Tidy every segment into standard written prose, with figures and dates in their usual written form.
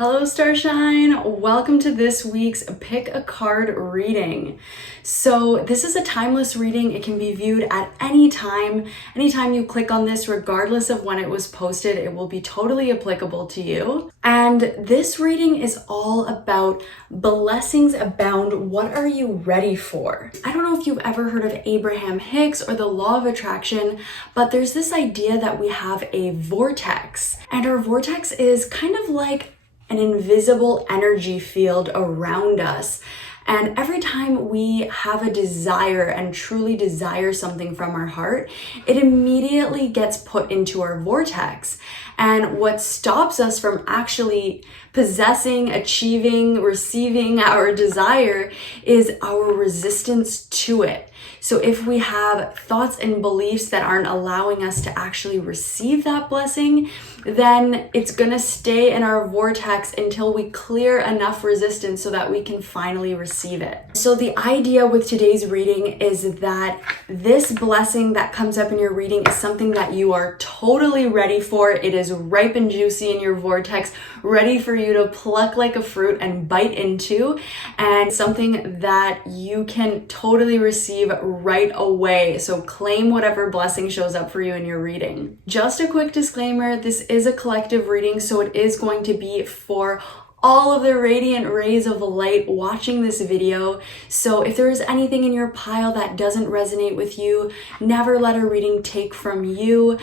Hello Starshine, welcome to this week's Pick a Card reading. So this is a timeless reading. It can be viewed at any time. Anytime you click on this, regardless of when it was posted, it will be totally applicable to you. And this reading is all about blessings abound. What are you ready for? I don't know if you've ever heard of Abrahamhicks or the law of attraction, but there's this idea that we have a vortex, and our vortex is kind of like an invisible energy field around us. And every time we have a desire and truly desire something from our heart, it immediately gets put into our vortex. And what stops us from actually possessing, achieving, receiving our desire is our resistance to it. So if we have thoughts and beliefs that aren't allowing us to actually receive that blessing, then it's gonna stay in our vortex until we clear enough resistance so that we can finally receive it. So the idea with today's reading is that this blessing that comes up in your reading is something that you are totally ready for. It is ripe and juicy in your vortex, ready for you to pluck like a fruit and bite into, and something that you can totally receive right away. So claim whatever blessing shows up for you in your reading. Just a quick disclaimer, this is a collective reading, so it is going to be for all of the radiant rays of light watching this video. So if there is anything in your pile that doesn't resonate with you, never let a reading take from you.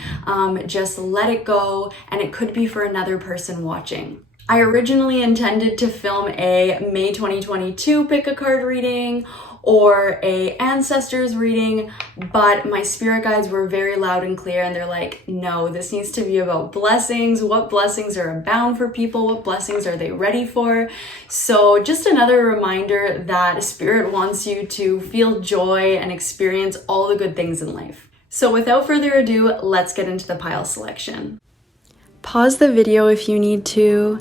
Just let it go, and it could be for another person watching. I originally intended to film a May 2022 pick a card reading or a Ancestors reading, but my spirit guides were very loud and clear, and they're like, no, this needs to be about blessings. What blessings are abound for people? What blessings are they ready for? So just another reminder that spirit wants you to feel joy and experience all the good things in life. So without further ado, let's get into the pile selection. Pause the video if you need to.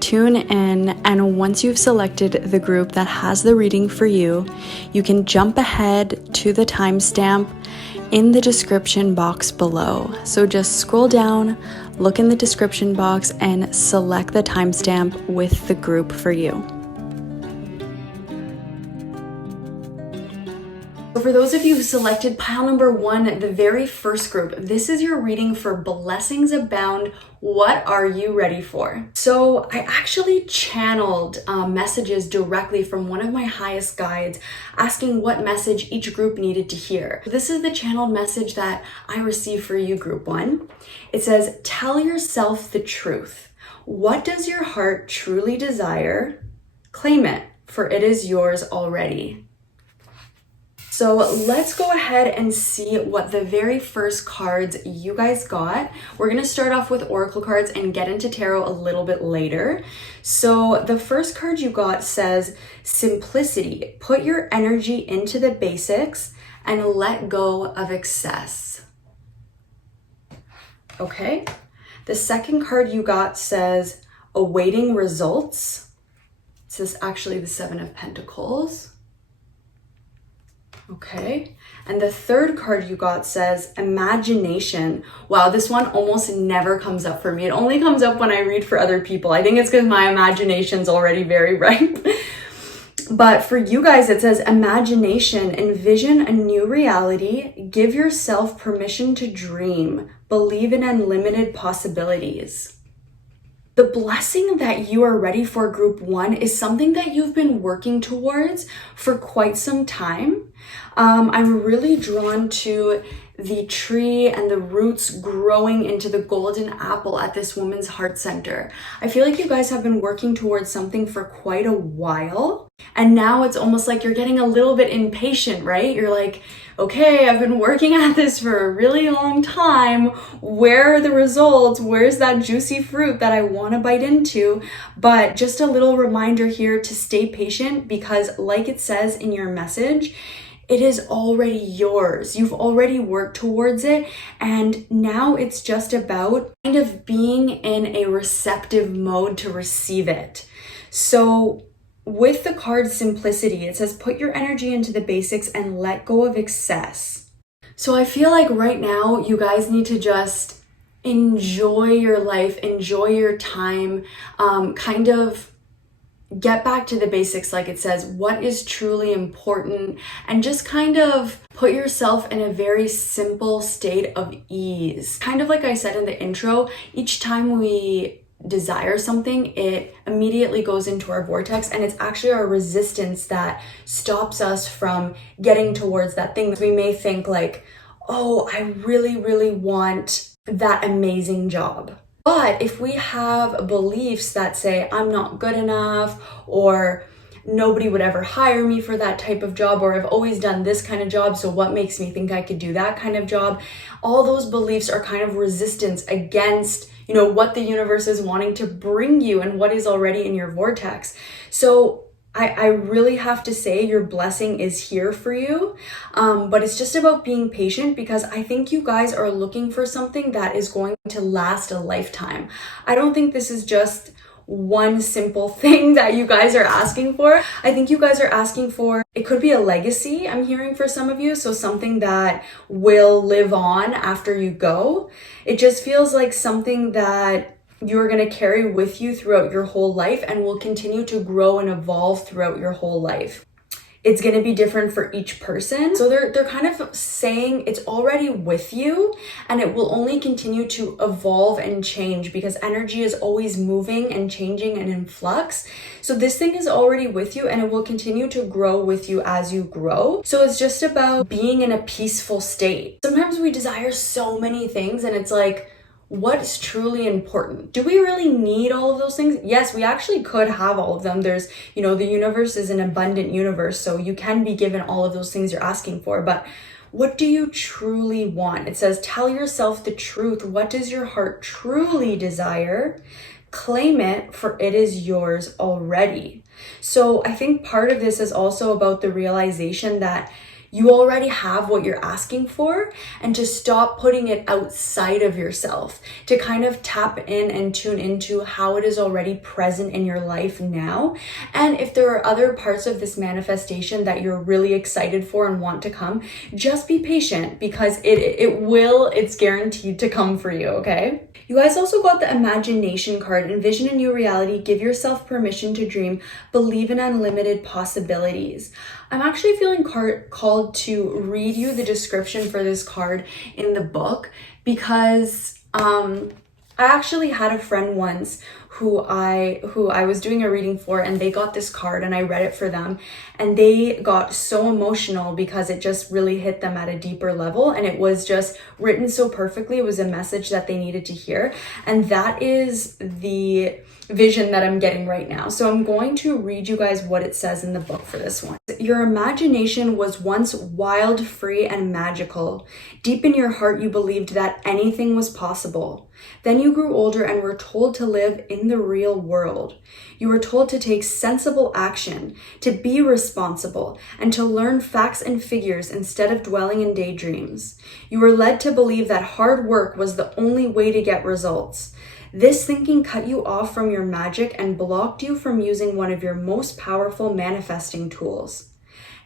Tune in, and once you've selected the group that has the reading for you, you can jump ahead to the timestamp in the description box below. So just scroll down, look in the description box, and select the timestamp with the group for you. For those of you who selected pile number 1, the very first group, this is your reading for blessings abound. What are you ready for? So I actually channeled messages directly from one of my highest guides asking what message each group needed to hear. This is the channeled message that I received for you, group 1. It says, tell yourself the truth. What does your heart truly desire? Claim it, for it is yours already. So let's go ahead and see what the very first cards you guys got. We're gonna start off with oracle cards and get into tarot a little bit later. So the first card you got says, simplicity. Put your energy into the basics and let go of excess. Okay. The second card you got says, awaiting results. This is actually the 7 of Pentacles. Okay, and the third card you got says imagination. Wow, this one almost never comes up for me. It only comes up when I read for other people. I think it's because my imagination's already very ripe. But for you guys, it says imagination. Envision a new reality. Give yourself permission to dream. Believe in unlimited possibilities. The blessing that you are ready for, group 1, is something that you've been working towards for quite some time. I'm really drawn to the tree and the roots growing into the golden apple at this woman's heart center. I feel like you guys have been working towards something for quite a while, and now it's almost like you're getting a little bit impatient, right? You're like, okay, I've been working at this for a really long time. Where are the results? Where's that juicy fruit that I want to bite into? But just a little reminder here to stay patient, because like it says in your message, it is already yours. You've already worked towards it, and now it's just about kind of being in a receptive mode to receive it. So with the card simplicity, it says put your energy into the basics and let go of excess. So I feel like right now you guys need to just enjoy your life, enjoy your time, kind of get back to the basics, like it says, what is truly important, and just kind of put yourself in a very simple state of ease. Kind of like I said in the intro, each time we desire something, it immediately goes into our vortex, and it's actually our resistance that stops us from getting towards that thing. We may think like, oh, I really, really want that amazing job. But if we have beliefs that say, I'm not good enough, or nobody would ever hire me for that type of job, or I've always done this kind of job, so what makes me think I could do that kind of job? All those beliefs are kind of resistance against, what the universe is wanting to bring you and what is already in your vortex. So I really have to say your blessing is here for you, but it's just about being patient, because I think you guys are looking for something that is going to last a lifetime. I don't think this is just one simple thing that you guys are asking for. I think you guys are asking for, it could be a legacy, I'm hearing for some of you, so something that will live on after you go. It just feels like something that you're going to carry with you throughout your whole life and will continue to grow and evolve throughout your whole life. It's going to be different for each person. So they're kind of saying it's already with you, and it will only continue to evolve and change, because energy is always moving and changing and in flux. So this thing is already with you, and it will continue to grow with you as you grow. So it's just about being in a peaceful state. Sometimes we desire so many things, and it's like, what's truly important? Do we really need all of those things? Yes, we actually could have all of them. There's, the universe is an abundant universe, so you can be given all of those things you're asking for, but what do you truly want? It says, tell yourself the truth. What does your heart truly desire? Claim it, for it is yours already. So I think part of this is also about the realization that you already have what you're asking for, and to stop putting it outside of yourself, to kind of tap in and tune into how it is already present in your life now. And if there are other parts of this manifestation that you're really excited for and want to come, just be patient, because it's guaranteed to come for you, okay? You guys also got the imagination card. Envision a new reality, give yourself permission to dream, believe in unlimited possibilities. I'm actually feeling called to read you the description for this card in the book, because I actually had a friend once who I was doing a reading for, and they got this card and I read it for them, and they got so emotional because it just really hit them at a deeper level, and it was just written so perfectly. It was a message that they needed to hear, and that is the vision that I'm getting right now. So I'm going to read you guys what it says in the book for this one. Your imagination was once wild, free, and magical. Deep in your heart, you believed that anything was possible. Then you grew older and were told to live in the real world. You were told to take sensible action, to be responsible, and to learn facts and figures instead of dwelling in daydreams. You were led to believe that hard work was the only way to get results. This thinking cut you off from your magic and blocked you from using one of your most powerful manifesting tools.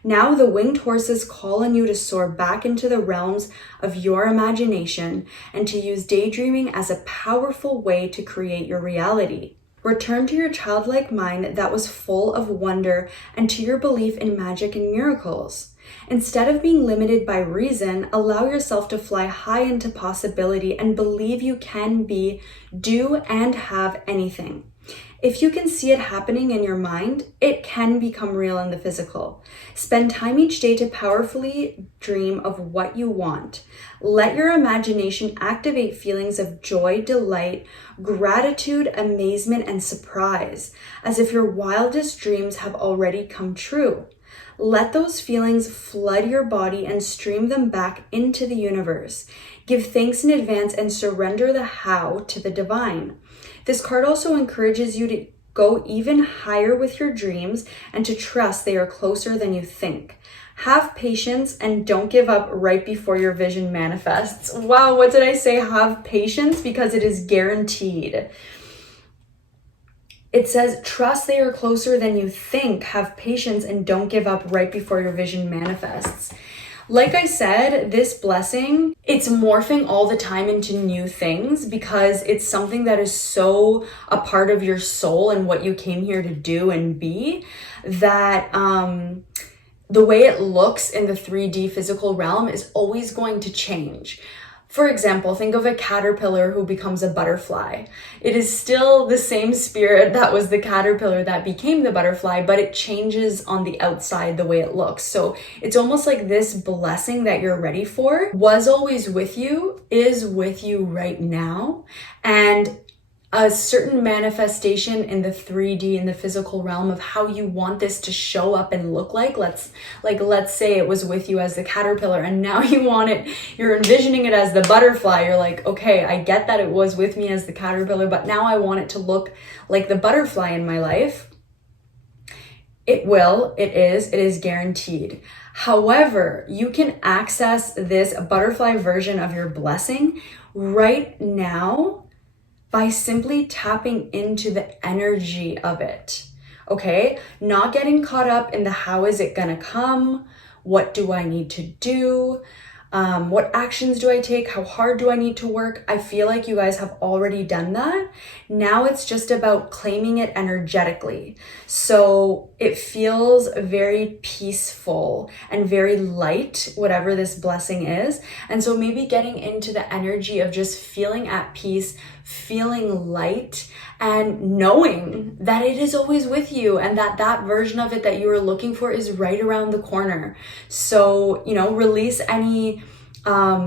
Now the winged horses call on you to soar back into the realms of your imagination and to use daydreaming as a powerful way to create your reality. Return to your childlike mind that was full of wonder and to your belief in magic and miracles. Instead of being limited by reason, allow yourself to fly high into possibility and believe you can be, do, and have anything. If you can see it happening in your mind, it can become real in the physical. Spend time each day to powerfully dream of what you want. Let your imagination activate feelings of joy, delight, gratitude, amazement, and surprise, as if your wildest dreams have already come true. Let those feelings flood your body and stream them back into the universe. Give thanks in advance and surrender the how to the divine. This card also encourages you to go even higher with your dreams and to trust they are closer than you think. Have patience and don't give up right before your vision manifests. Wow, what did I say? Have patience, because it is guaranteed. It says, trust they are closer than you think. Have patience and don't give up right before your vision manifests. Like I said, this blessing, it's morphing all the time into new things because it's something that is so a part of your soul and what you came here to do and be, that the way it looks in the 3D physical realm is always going to change. For example, think of a caterpillar who becomes a butterfly. It is still the same spirit that was the caterpillar that became the butterfly, but it changes on the outside the way it looks. So it's almost like this blessing that you're ready for was always with you, is with you right now. And a certain manifestation in the 3D, in the physical realm of how you want this to show up and look like. Let's say it was with you as the caterpillar and now you want it, you're envisioning it as the butterfly. You're like, okay, I get that it was with me as the caterpillar, but now I want it to look like the butterfly in my life. It is guaranteed. However, you can access this butterfly version of your blessing right now by simply tapping into the energy of it, okay? Not getting caught up in the how is it gonna come? What do I need to do? What actions do I take? How hard do I need to work? I feel like you guys have already done that. Now it's just about claiming it energetically. So it feels very peaceful and very light, whatever this blessing is. And so maybe getting into the energy of just feeling at peace, feeling light, and knowing that it is always with you and that version of it that you are looking for is right around the corner. So, release any, I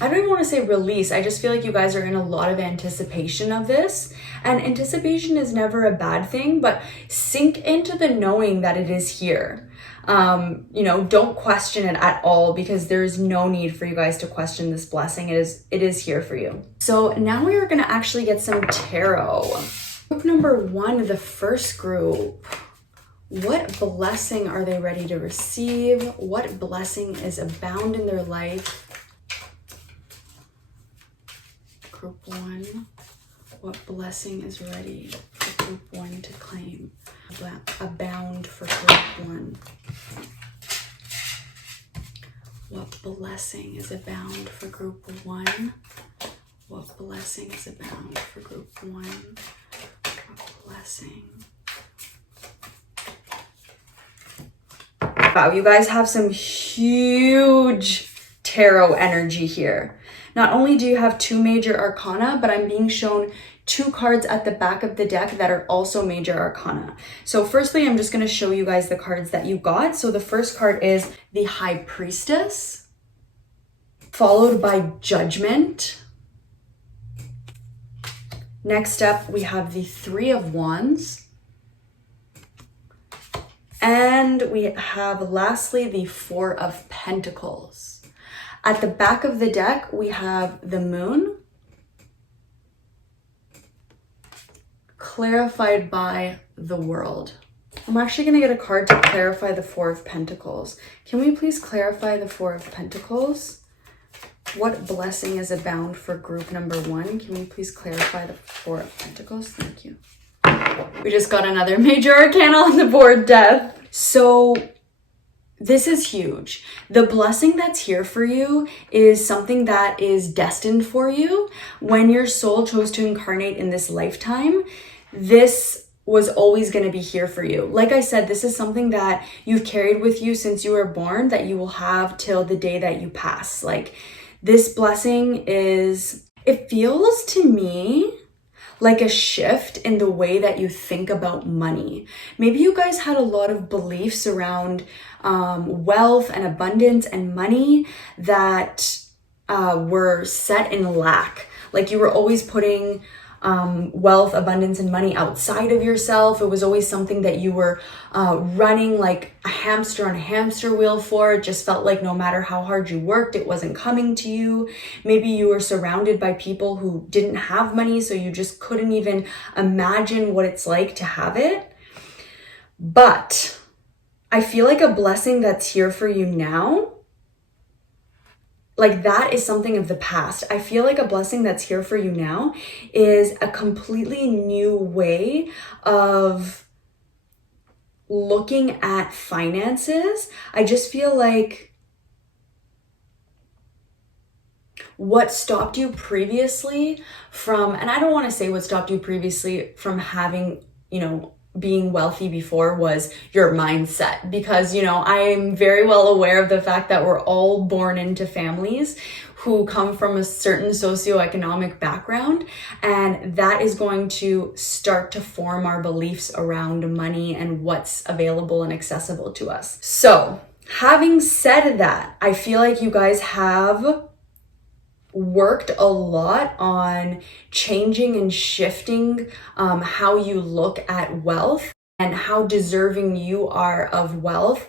don't even want to say release. I just feel like you guys are in a lot of anticipation of this, and anticipation is never a bad thing, but sink into the knowing that it is here. Don't question it at all, because there's no need for you guys to question this blessing. It is here for you. So now we are going to actually get some tarot. Group number 1, the first group. What blessing are they ready to receive? What blessing is abound in their life? Group 1. What blessing is ready for group 1 to claim? Abound for group 1. What blessing is abound for group 1? What blessing is abound for group 1? What blessing? Wow, you guys have some huge tarot energy here. Not only do you have 2 major arcana, but I'm being shown 2 cards at the back of the deck that are also major arcana. So firstly, I'm just going to show you guys the cards that you got. So the first card is the High Priestess, followed by Judgment. Next up, we have the 3 of Wands. And we have lastly the 4 of Pentacles. At the back of the deck, we have the Moon, clarified by the World. I'm actually going to get a card to clarify the 4 of Pentacles. Can we please clarify the 4 of Pentacles? What blessing is abound for group number 1? Can we please clarify the 4 of Pentacles? Thank you. We just got another major arcana on the board, Death. So this is huge. The blessing that's here for you is something that is destined for you. When your soul chose to incarnate in this lifetime, this was always going to be here for you. Like I said, this is something that you've carried with you since you were born, that you will have till the day that you pass. Like, this blessing it feels to me like a shift in the way that you think about money. Maybe you guys had a lot of beliefs around wealth and abundance and money that were set in lack. Like, you were always putting wealth, abundance, and money outside of yourself. It was always something that you were running like a hamster on a hamster wheel for. It just felt like no matter how hard you worked, it wasn't coming to you. Maybe you were surrounded by people who didn't have money, so you just couldn't even imagine what it's like to have it. But I feel like a blessing that's here for you now, like, that is something of the past. I feel like a blessing that's here for you now is a completely new way of looking at finances, I just feel like what stopped you previously from, and I don't want to say what stopped you previously from having, being wealthy before was your mindset, because, I'm very well aware of the fact that we're all born into families who come from a certain socioeconomic background, and that is going to start to form our beliefs around money and what's available and accessible to us. So, having said that, I feel like you guys have worked a lot on changing and shifting how you look at wealth and how deserving you are of wealth.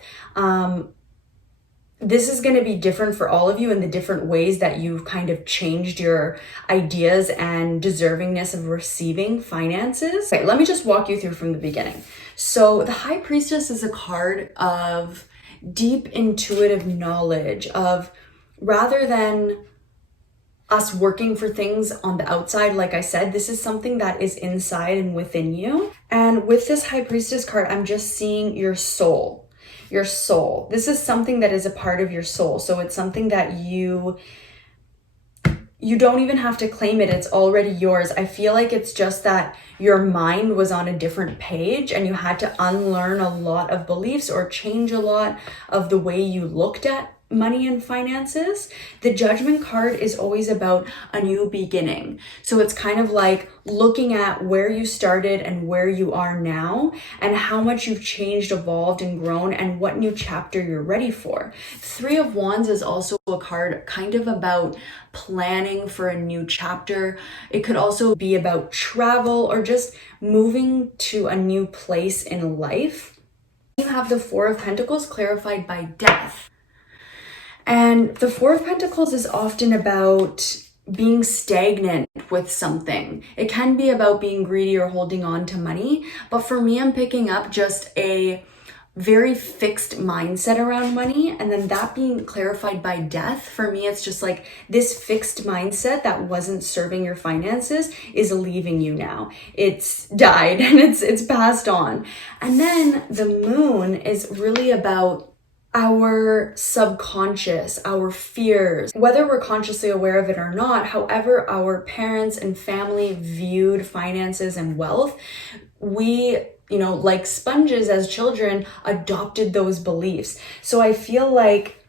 This is going to be different for all of you in the different ways that you've kind of changed your ideas and deservingness of receiving finances. Okay, let me just walk you through from the beginning. So the High Priestess is a card of deep intuitive knowledge of, rather than us working for things on the outside, like I said, this is something that is inside and within you. And with this High Priestess card, I'm just seeing your soul. Your soul. This is something that is a part of your soul. So it's something that you don't even have to claim it. It's already yours. I feel like it's just that your mind was on a different page and you had to unlearn a lot of beliefs or change a lot of the way you looked at money and finances. The Judgment card is always about a new beginning. So it's kind of like looking at where you started and where you are now and how much you've changed, evolved, and grown, and what new chapter you're ready for. Three of Wands is also a card kind of about planning for a new chapter. It could also be about travel or just moving to a new place in life. You have the Four of Pentacles clarified by death. And the Four of Pentacles is often about being stagnant with something. It can be about being greedy or holding on to money. But for me, I'm picking up just a very fixed mindset around money. And then that being clarified by death, for me, it's just like this fixed mindset that wasn't serving your finances is leaving you now. It's died and it's passed on. And then the Moon is really about our subconscious, our fears, whether we're consciously aware of it or not. However, our parents and family viewed finances and wealth, we, like sponges as children, adopted those beliefs. So I feel like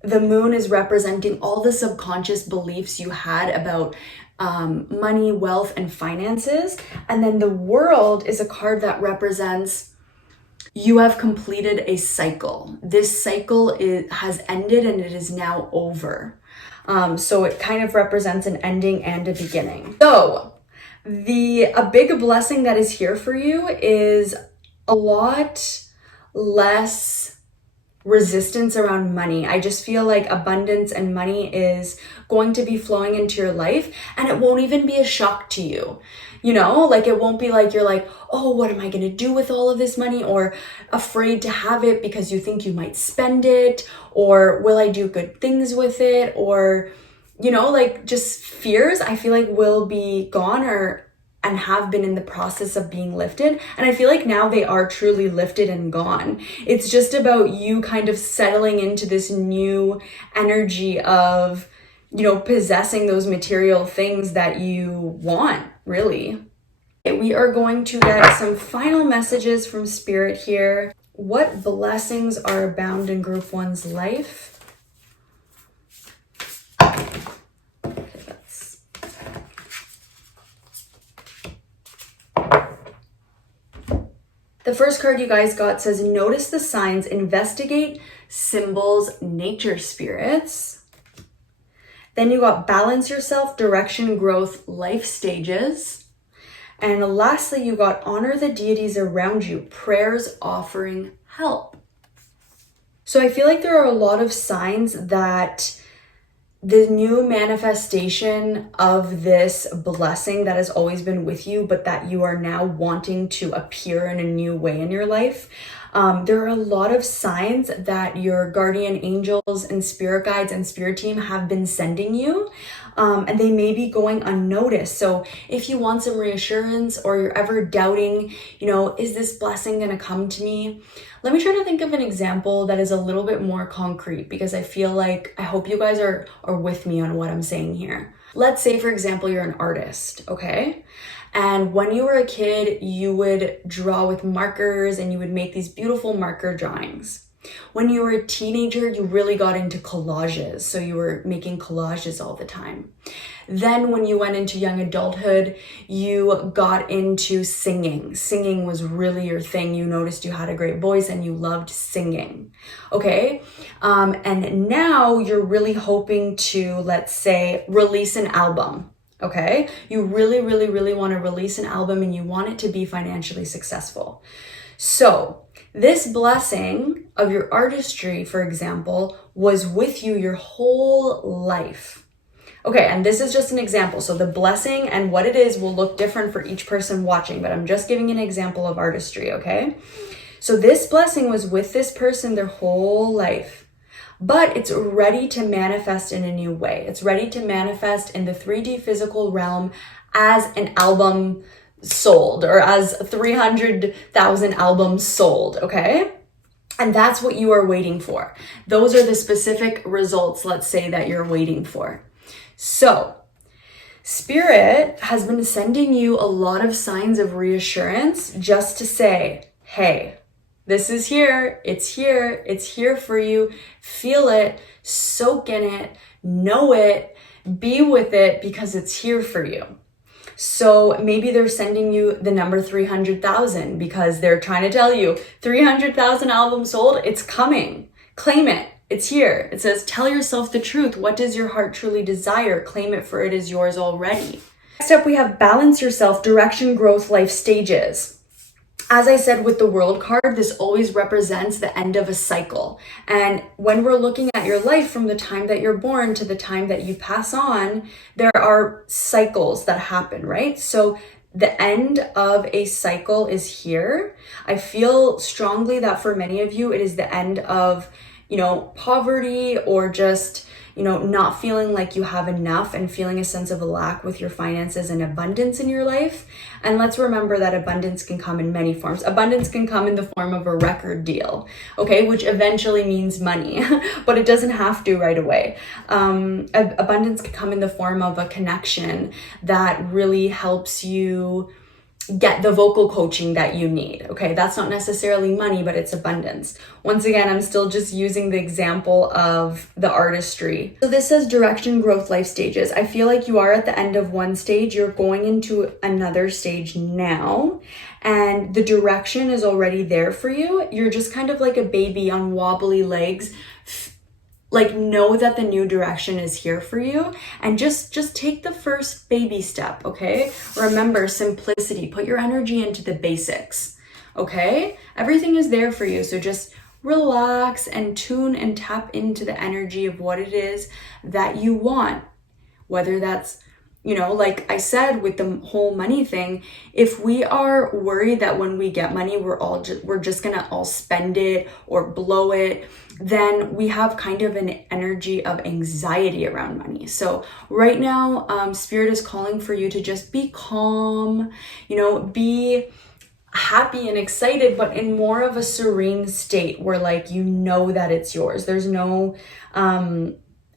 the Moon is representing all the subconscious beliefs you had about money, wealth, and finances. And then the World is a card that represents you have completed a cycle. This cycle has ended and it is now over. So it kind of represents an ending and a beginning. So a big blessing that is here for you is a lot less resistance around money. I just feel like abundance and money is going to be flowing into your life, and it won't even be a shock to you. Like it won't be like you're like, oh, what am I going to do with all of this money? Or afraid to have it because you think you might spend it, or will I do good things with it? Or, like just fears, I feel like will be gone and have been in the process of being lifted. And I feel like now they are truly lifted and gone. It's just about you kind of settling into this new energy of, possessing those material things that you want, really. We are going to get some final messages from Spirit here. What blessings are abound in Group 1's life? The first card you guys got says, notice the signs, investigate symbols, nature spirits. Then you got balance yourself, direction, growth, life stages. And lastly, you got honor the deities around you, prayers, offering help. So I feel like there are a lot of signs that the new manifestation of this blessing that has always been with you, but that you are now wanting to appear in a new way in your life. There are a lot of signs that your guardian angels and spirit guides and spirit team have been sending you. and they may be going unnoticed. So if you want some reassurance or you're ever doubting, is this blessing going to come to me? Let me try to think of an example that is a little bit more concrete, because I feel like, I hope you guys are with me on what I'm saying here. Let's say, for example, you're an artist, okay? And when you were a kid, you would draw with markers and you would make these beautiful marker drawings. When you were a teenager, you really got into collages. So you were making collages all the time. Then when you went into young adulthood, you got into singing. Singing was really your thing. You noticed you had a great voice and you loved singing. Okay. And now you're really hoping to, let's say, release an album. Okay. You really, really, really want to release an album and you want it to be financially successful. So this blessing of your artistry, for example, was with you your whole life. Okay, and this is just an example. So the blessing and what it is will look different for each person watching, but I'm just giving an example of artistry, okay? So this blessing was with this person their whole life, but it's ready to manifest in a new way. It's ready to manifest in the 3D physical realm as an album sold, or as 300,000 albums sold, okay? And that's what you are waiting for. Those are the specific results, let's say, that you're waiting for. So, Spirit has been sending you a lot of signs of reassurance just to say, hey, this is here, it's here for you. Feel it, soak in it, know it, be with it, because it's here for you. So maybe they're sending you the number 300,000 because they're trying to tell you 300,000 albums sold. It's coming. Claim it. It's here. It says, tell yourself the truth. What does your heart truly desire? Claim it, for it is yours already. Next up, we have balance yourself, direction, growth, life stages. As I said with the World card, this always represents the end of a cycle. And when we're looking at your life from the time that you're born to the time that you pass on, there are cycles that happen, right? So the end of a cycle is here. I feel strongly that for many of you, it is the end of, poverty, or just, not feeling like you have enough and feeling a sense of a lack with your finances and abundance in your life. And let's remember that abundance can come in many forms. Abundance can come in the form of a record deal, okay, which eventually means money, but it doesn't have to right away. Abundance can come in the form of a connection that really helps you get the vocal coaching that you need. Okay, that's not necessarily money, but it's abundance. Once again, I'm still just using the example of the artistry. So this says direction, growth, life stages. I feel like you are at the end of one stage, you're going into another stage now, and the direction is already there for you. You're just kind of like a baby on wobbly legs. Like, know that the new direction is here for you, and just take the first baby step, okay? Remember, simplicity. Put your energy into the basics, okay? Everything is there for you, so just relax and tune and tap into the energy of what it is that you want. Whether that's, like I said with the whole money thing, if we are worried that when we get money, we're just gonna all spend it or blow it, then we have kind of an energy of anxiety around money. So right now, Spirit is calling for you to just be calm, be happy and excited, but in more of a serene state where that it's yours. There's no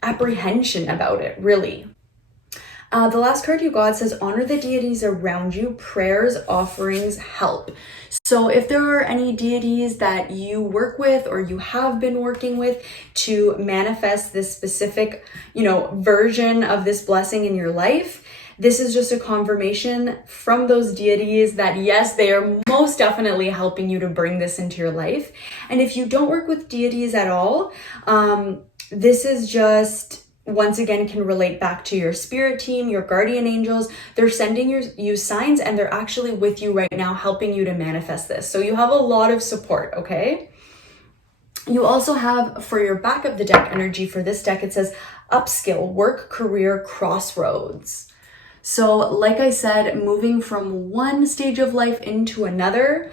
apprehension about it, really. The last card you got says, honor the deities around you, prayers, offerings, help. So if there are any deities that you work with or you have been working with to manifest this specific, version of this blessing in your life, this is just a confirmation from those deities that yes, they are most definitely helping you to bring this into your life. And if you don't work with deities at all, this is just, once again, can relate back to your spirit team, your guardian angels. They're sending you signs, and they're actually with you right now, helping you to manifest this. So you have a lot of support, okay? You also have, for your back of the deck energy for this deck, it says upskill, work, career, crossroads. So like I said, moving from one stage of life into another,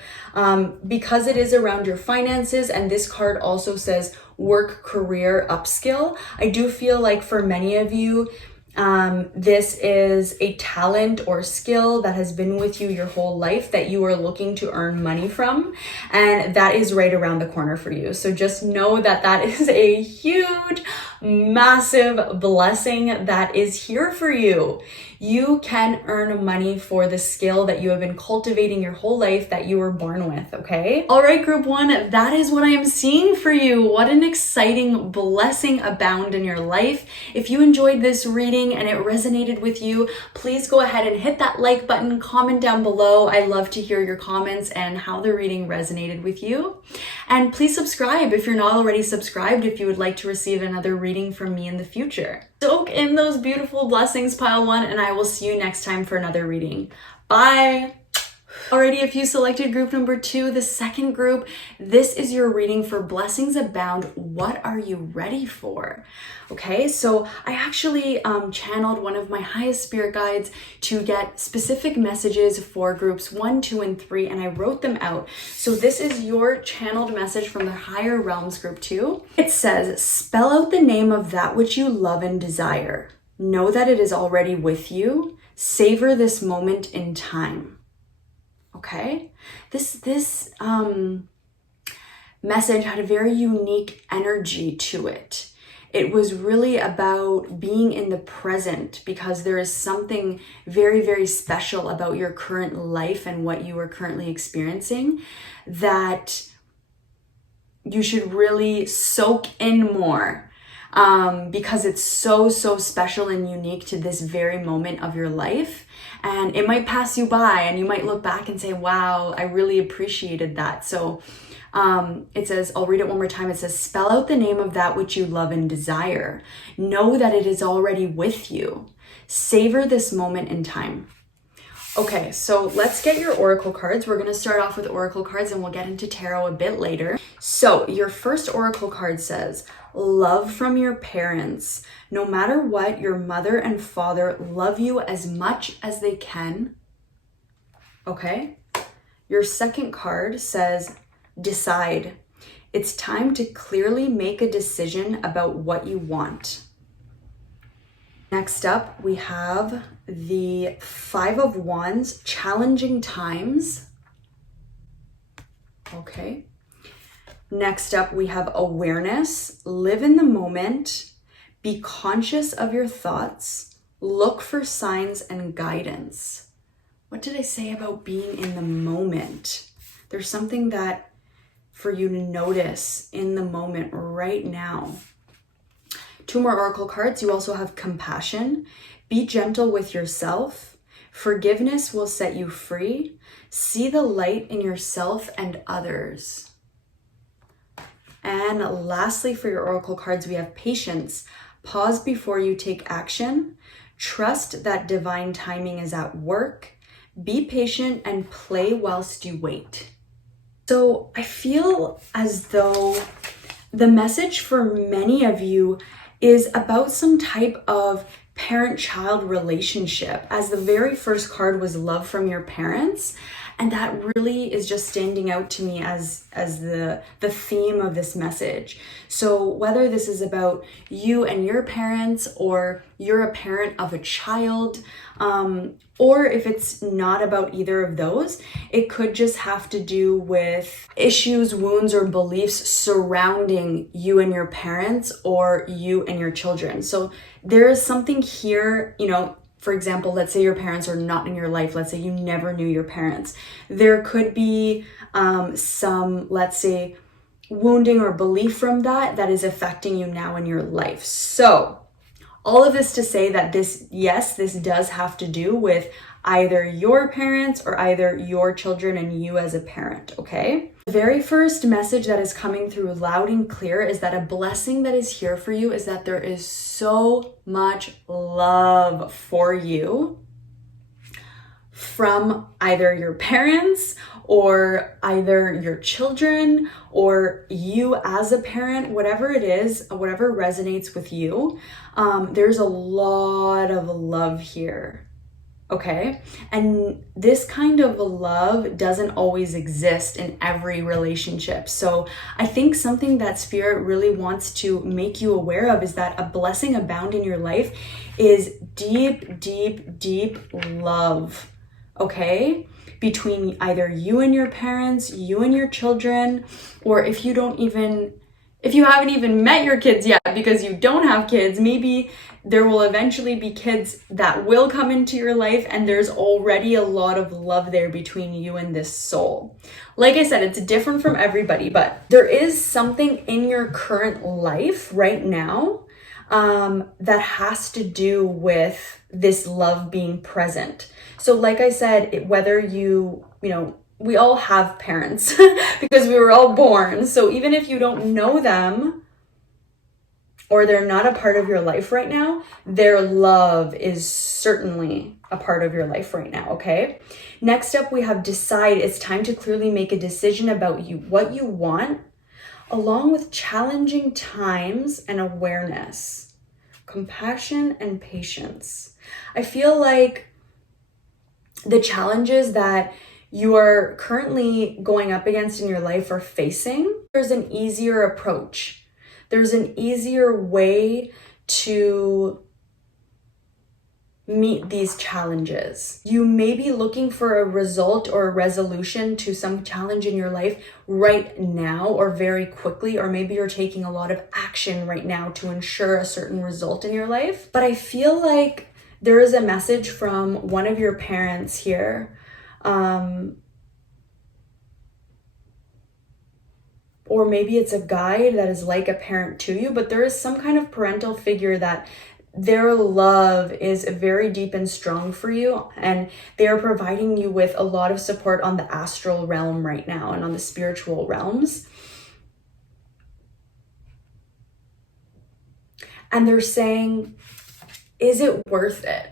because it is around your finances, and this card also says work, career, upskill. I do feel like for many of you, This is a talent or skill that has been with you your whole life that you are looking to earn money from, and that is right around the corner for you. So just know that that is a huge, massive blessing that is here for you. You can earn money for the skill that you have been cultivating your whole life that you were born with, okay? All right, group one, that is what I am seeing for you. What an exciting blessing abound in your life. If you enjoyed this reading and it resonated with you, please go ahead and hit that like button, comment down below. I love to hear your comments and how the reading resonated with you. And please subscribe if you're not already subscribed, if you would like to receive another reading from me in the future. Soak in those beautiful blessings, pile one, and I will see you next time for another reading. Bye! Alrighty, if you selected group number 2, the second group, this is your reading for Blessings Abound. What are you ready for? Okay, so I actually channeled one of my highest spirit guides to get specific messages for groups 1, 2, and 3, and I wrote them out. So this is your channeled message from the Higher Realms group 2. It says, spell out the name of that which you love and desire. Know that it is already with you. Savor this moment in time. Okay, this message had a very unique energy to it. It was really about being in the present, because there is something very, very special about your current life and what you are currently experiencing that you should really soak in more. Because it's so, so special and unique to this very moment of your life. And it might pass you by and you might look back and say, wow, I really appreciated that. So it says, I'll read it one more time. It says, spell out the name of that which you love and desire. Know that it is already with you. Savor this moment in time. Okay, so let's get your oracle cards. We're going to start off with oracle cards and we'll get into tarot a bit later. So your first oracle card says, love from your parents. No matter what, your mother and father love you as much as they can. Okay. Your second card says, decide. It's time to clearly make a decision about what you want. Next up, we have the 5 of Wands, challenging times. Okay. Next up, we have awareness, live in the moment, be conscious of your thoughts, look for signs and guidance. What did I say about being in the moment? There's something that for you to notice in the moment right now. 2 more oracle cards. You also have compassion. Be gentle with yourself. Forgiveness will set you free. See the light in yourself and others. And lastly, for your oracle cards, we have patience. Pause before you take action. Trust that divine timing is at work. Be patient and play whilst you wait. So I feel as though the message for many of you is about some type of parent-child relationship, as the very first card was love from your parents. And that really is just standing out to me as the theme of this message. So whether this is about you and your parents, or you're a parent of a child, or if it's not about either of those, it could just have to do with issues, wounds, or beliefs surrounding you and your parents, or you and your children. So there is something here, you know, for example, let's say your parents are not in your life. Let's say you never knew your parents. There could be some, let's say, wounding or belief from that is affecting you now in your life. So all of this to say that this does have to do with either your parents or either your children and you as a parent, okay? The very first message that is coming through loud and clear is that a blessing that is here for you is that there is so much love for you from either your parents or either your children or you as a parent, whatever it is, whatever resonates with you. There's a lot of love here. Okay, and this kind of love doesn't always exist in every relationship. So I think something that Spirit really wants to make you aware of is that a blessing abound in your life is deep, deep, deep love. Okay, between either you and your parents, you and your children, or if you haven't even met your kids yet because you don't have kids, maybe there will eventually be kids that will come into your life, and there's already a lot of love there between you and this soul. Like I said, it's different from everybody, but there is something in your current life right now that has to do with this love being present. So like I said, whether we all have parents because we were all born. So even if you don't know them or they're not a part of your life right now, their love is certainly a part of your life right now, okay? Next up, we have decide. It's time to clearly make a decision about what you want, along with challenging times and awareness, compassion and patience. I feel like the challenges that you are currently going up against in your life or facing, there's an easier approach. There's an easier way to meet these challenges. You may be looking for a result or a resolution to some challenge in your life right now or very quickly, or maybe you're taking a lot of action right now to ensure a certain result in your life. But I feel like there is a message from one of your parents here, or maybe it's a guide that is like a parent to you, but there is some kind of parental figure that their love is very deep and strong for you, and they are providing you with a lot of support on the astral realm right now and on the spiritual realms. And they're saying, is it worth it?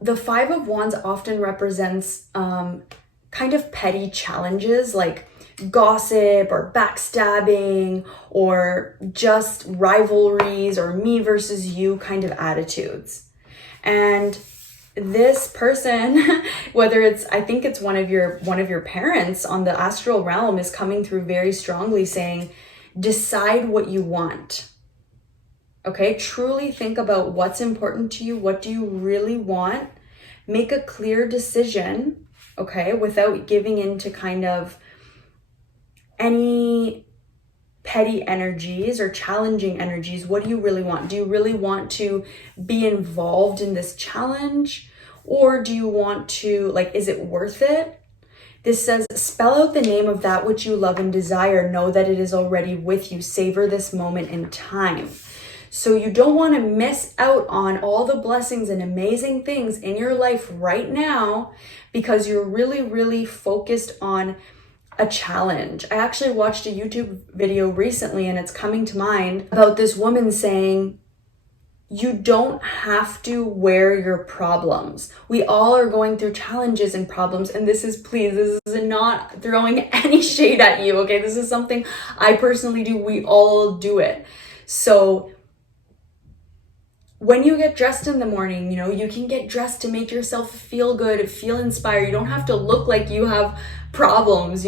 The Five of Wands often represents kind of petty challenges like gossip or backstabbing or just rivalries or me versus you kind of attitudes. And this person, whether I think it's one of your parents on the astral realm, is coming through very strongly saying, decide what you want. Okay, truly think about what's important to you. What do you really want? Make a clear decision, okay, without giving in to kind of any petty energies or challenging energies. What do you really want? Do you really want to be involved in this challenge? Or do you want to, is it worth it? This says, spell out the name of that which you love and desire. Know that it is already with you. Savor this moment in time. So you don't want to miss out on all the blessings and amazing things in your life right now because you're really, really focused on a challenge. I actually watched a YouTube video recently, and it's coming to mind, about this woman saying, you don't have to wear your problems. We all are going through challenges and problems, and this is not throwing any shade at you, okay? This is something I personally do. We all do it. So when you get dressed in the morning, you can get dressed to make yourself feel good, feel inspired. You don't have to look like you have problems,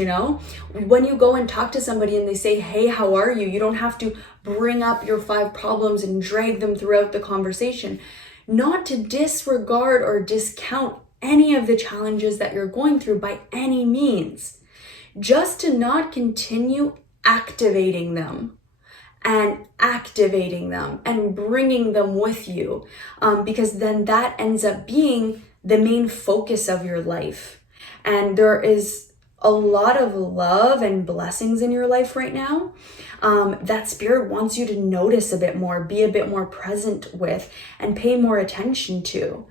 When you go and talk to somebody and they say, hey, how are you? You don't have to bring up your 5 problems and drag them throughout the conversation. Not to disregard or discount any of the challenges that you're going through by any means. Just to not continue activating them and bringing them with you, because then that ends up being the main focus of your life. And there is a lot of love and blessings in your life right now that Spirit wants you to notice a bit more, be a bit more present with, and pay more attention to.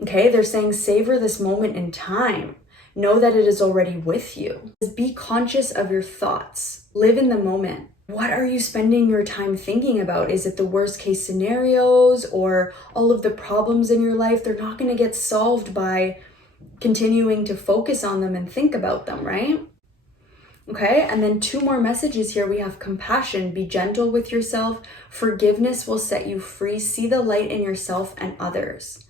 Okay, they're saying savor this moment in time. Know that it is already with you. Be conscious of your thoughts. Live in the moment. What are you spending your time thinking about? Is it the worst case scenarios or all of the problems in your life? They're not going to get solved by continuing to focus on them and think about them, right? Okay, and then 2 more messages here. We have compassion. Be gentle with yourself. Forgiveness will set you free. See the light in yourself and others.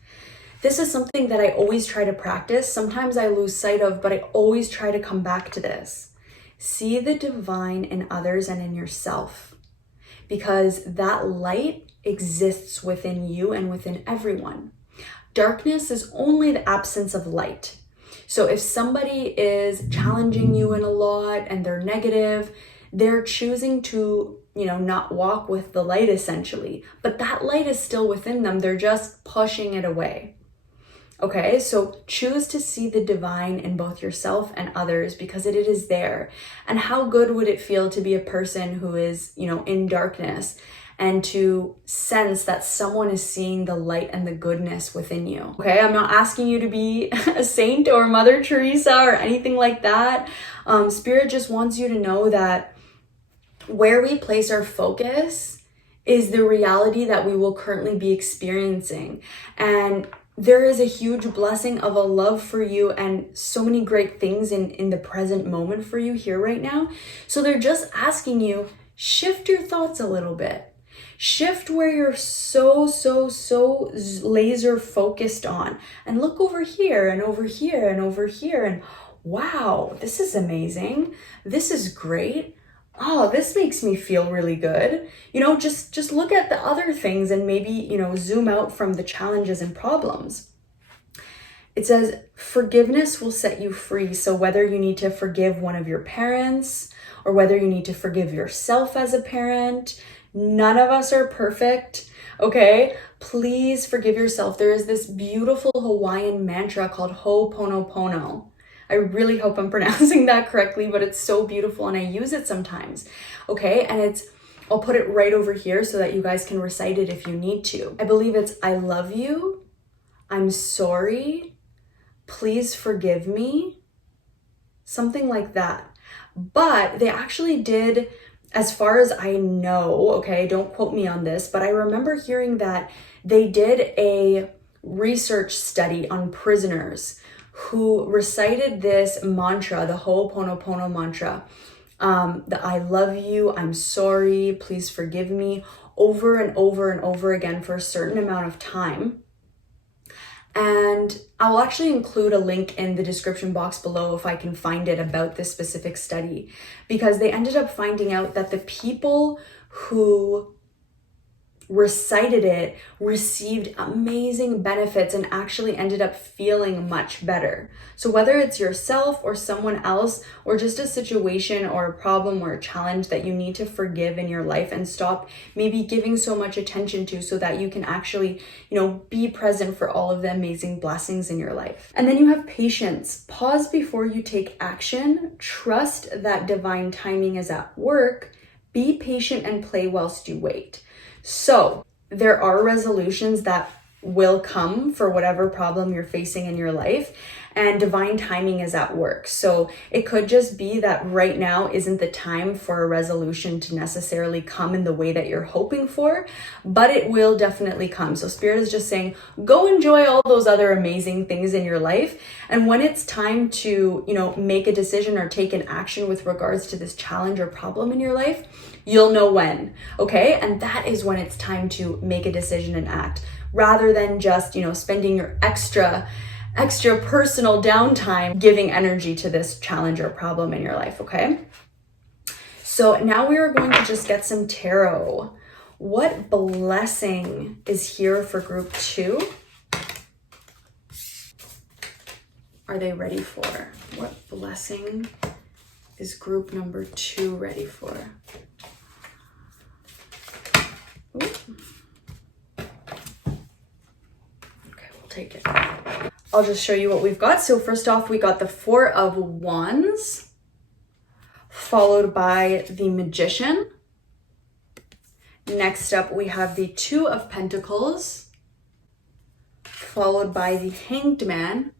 This is something that I always try to practice. Sometimes I lose sight of, but I always try to come back to this. See the divine in others and in yourself, because that light exists within you and within everyone. Darkness is only the absence of light. So if somebody is challenging you in a lot and they're negative, they're choosing to, not walk with the light essentially, but that light is still within them. They're just pushing it away. Okay, so choose to see the divine in both yourself and others, because it is there. And how good would it feel to be a person who is, in darkness, and to sense that someone is seeing the light and the goodness within you. Okay, I'm not asking you to be a saint or Mother Teresa or anything like that. Spirit just wants you to know that where we place our focus is the reality that we will currently be experiencing. And there is a huge blessing of a love for you and so many great things in the present moment for you here right now. So they're just asking you, shift your thoughts a little bit. Shift where you're so laser focused on, and look over here and over here and over here, and wow, this is amazing. This is great. Oh, this makes me feel really good. Just look at the other things and maybe, zoom out from the challenges and problems. It says forgiveness will set you free. So whether you need to forgive one of your parents or whether you need to forgive yourself as a parent, none of us are perfect, okay? Please forgive yourself. There is this beautiful Hawaiian mantra called Ho'oponopono. I really hope I'm pronouncing that correctly, but it's so beautiful and I use it sometimes, okay? And I'll put it right over here so that you guys can recite it if you need to. I believe it's, I love you, I'm sorry, please forgive me, something like that. But they actually did, as far as I know, okay, don't quote me on this, but I remember hearing that they did a research study on prisoners who recited this mantra, the Ho'oponopono mantra, the I love you, I'm sorry, please forgive me, over and over and over again for a certain amount of time. And I'll actually include a link in the description box below if I can find it about this specific study, because they ended up finding out that the people who recited it received amazing benefits and actually ended up feeling much better. So whether it's yourself or someone else, or just a situation or a problem or a challenge that you need to forgive in your life and stop maybe giving so much attention to, so that you can actually, be present for all of the amazing blessings in your life. And then you have patience. Pause before you take action. Trust that divine timing is at work. Be patient and play whilst you wait. So there are resolutions that will come for whatever problem you're facing in your life, and divine timing is at work. So it could just be that right now isn't the time for a resolution to necessarily come in the way that you're hoping for, but it will definitely come. So Spirit is just saying, go enjoy all those other amazing things in your life. And when it's time to, make a decision or take an action with regards to this challenge or problem in your life, you'll know when, okay? And that is when it's time to make a decision and act, rather than just, spending your extra personal downtime giving energy to this challenge or problem in your life, okay? So now we are going to just get some tarot. What blessing is here for group 2? Are they ready for? What blessing is group number 2 ready for? Ooh. Okay, we'll take it. I'll just show you what we've got. So first off, we got the 4 of Wands, followed by the Magician. Next up, we have the 2 of Pentacles, followed by the Hanged Man.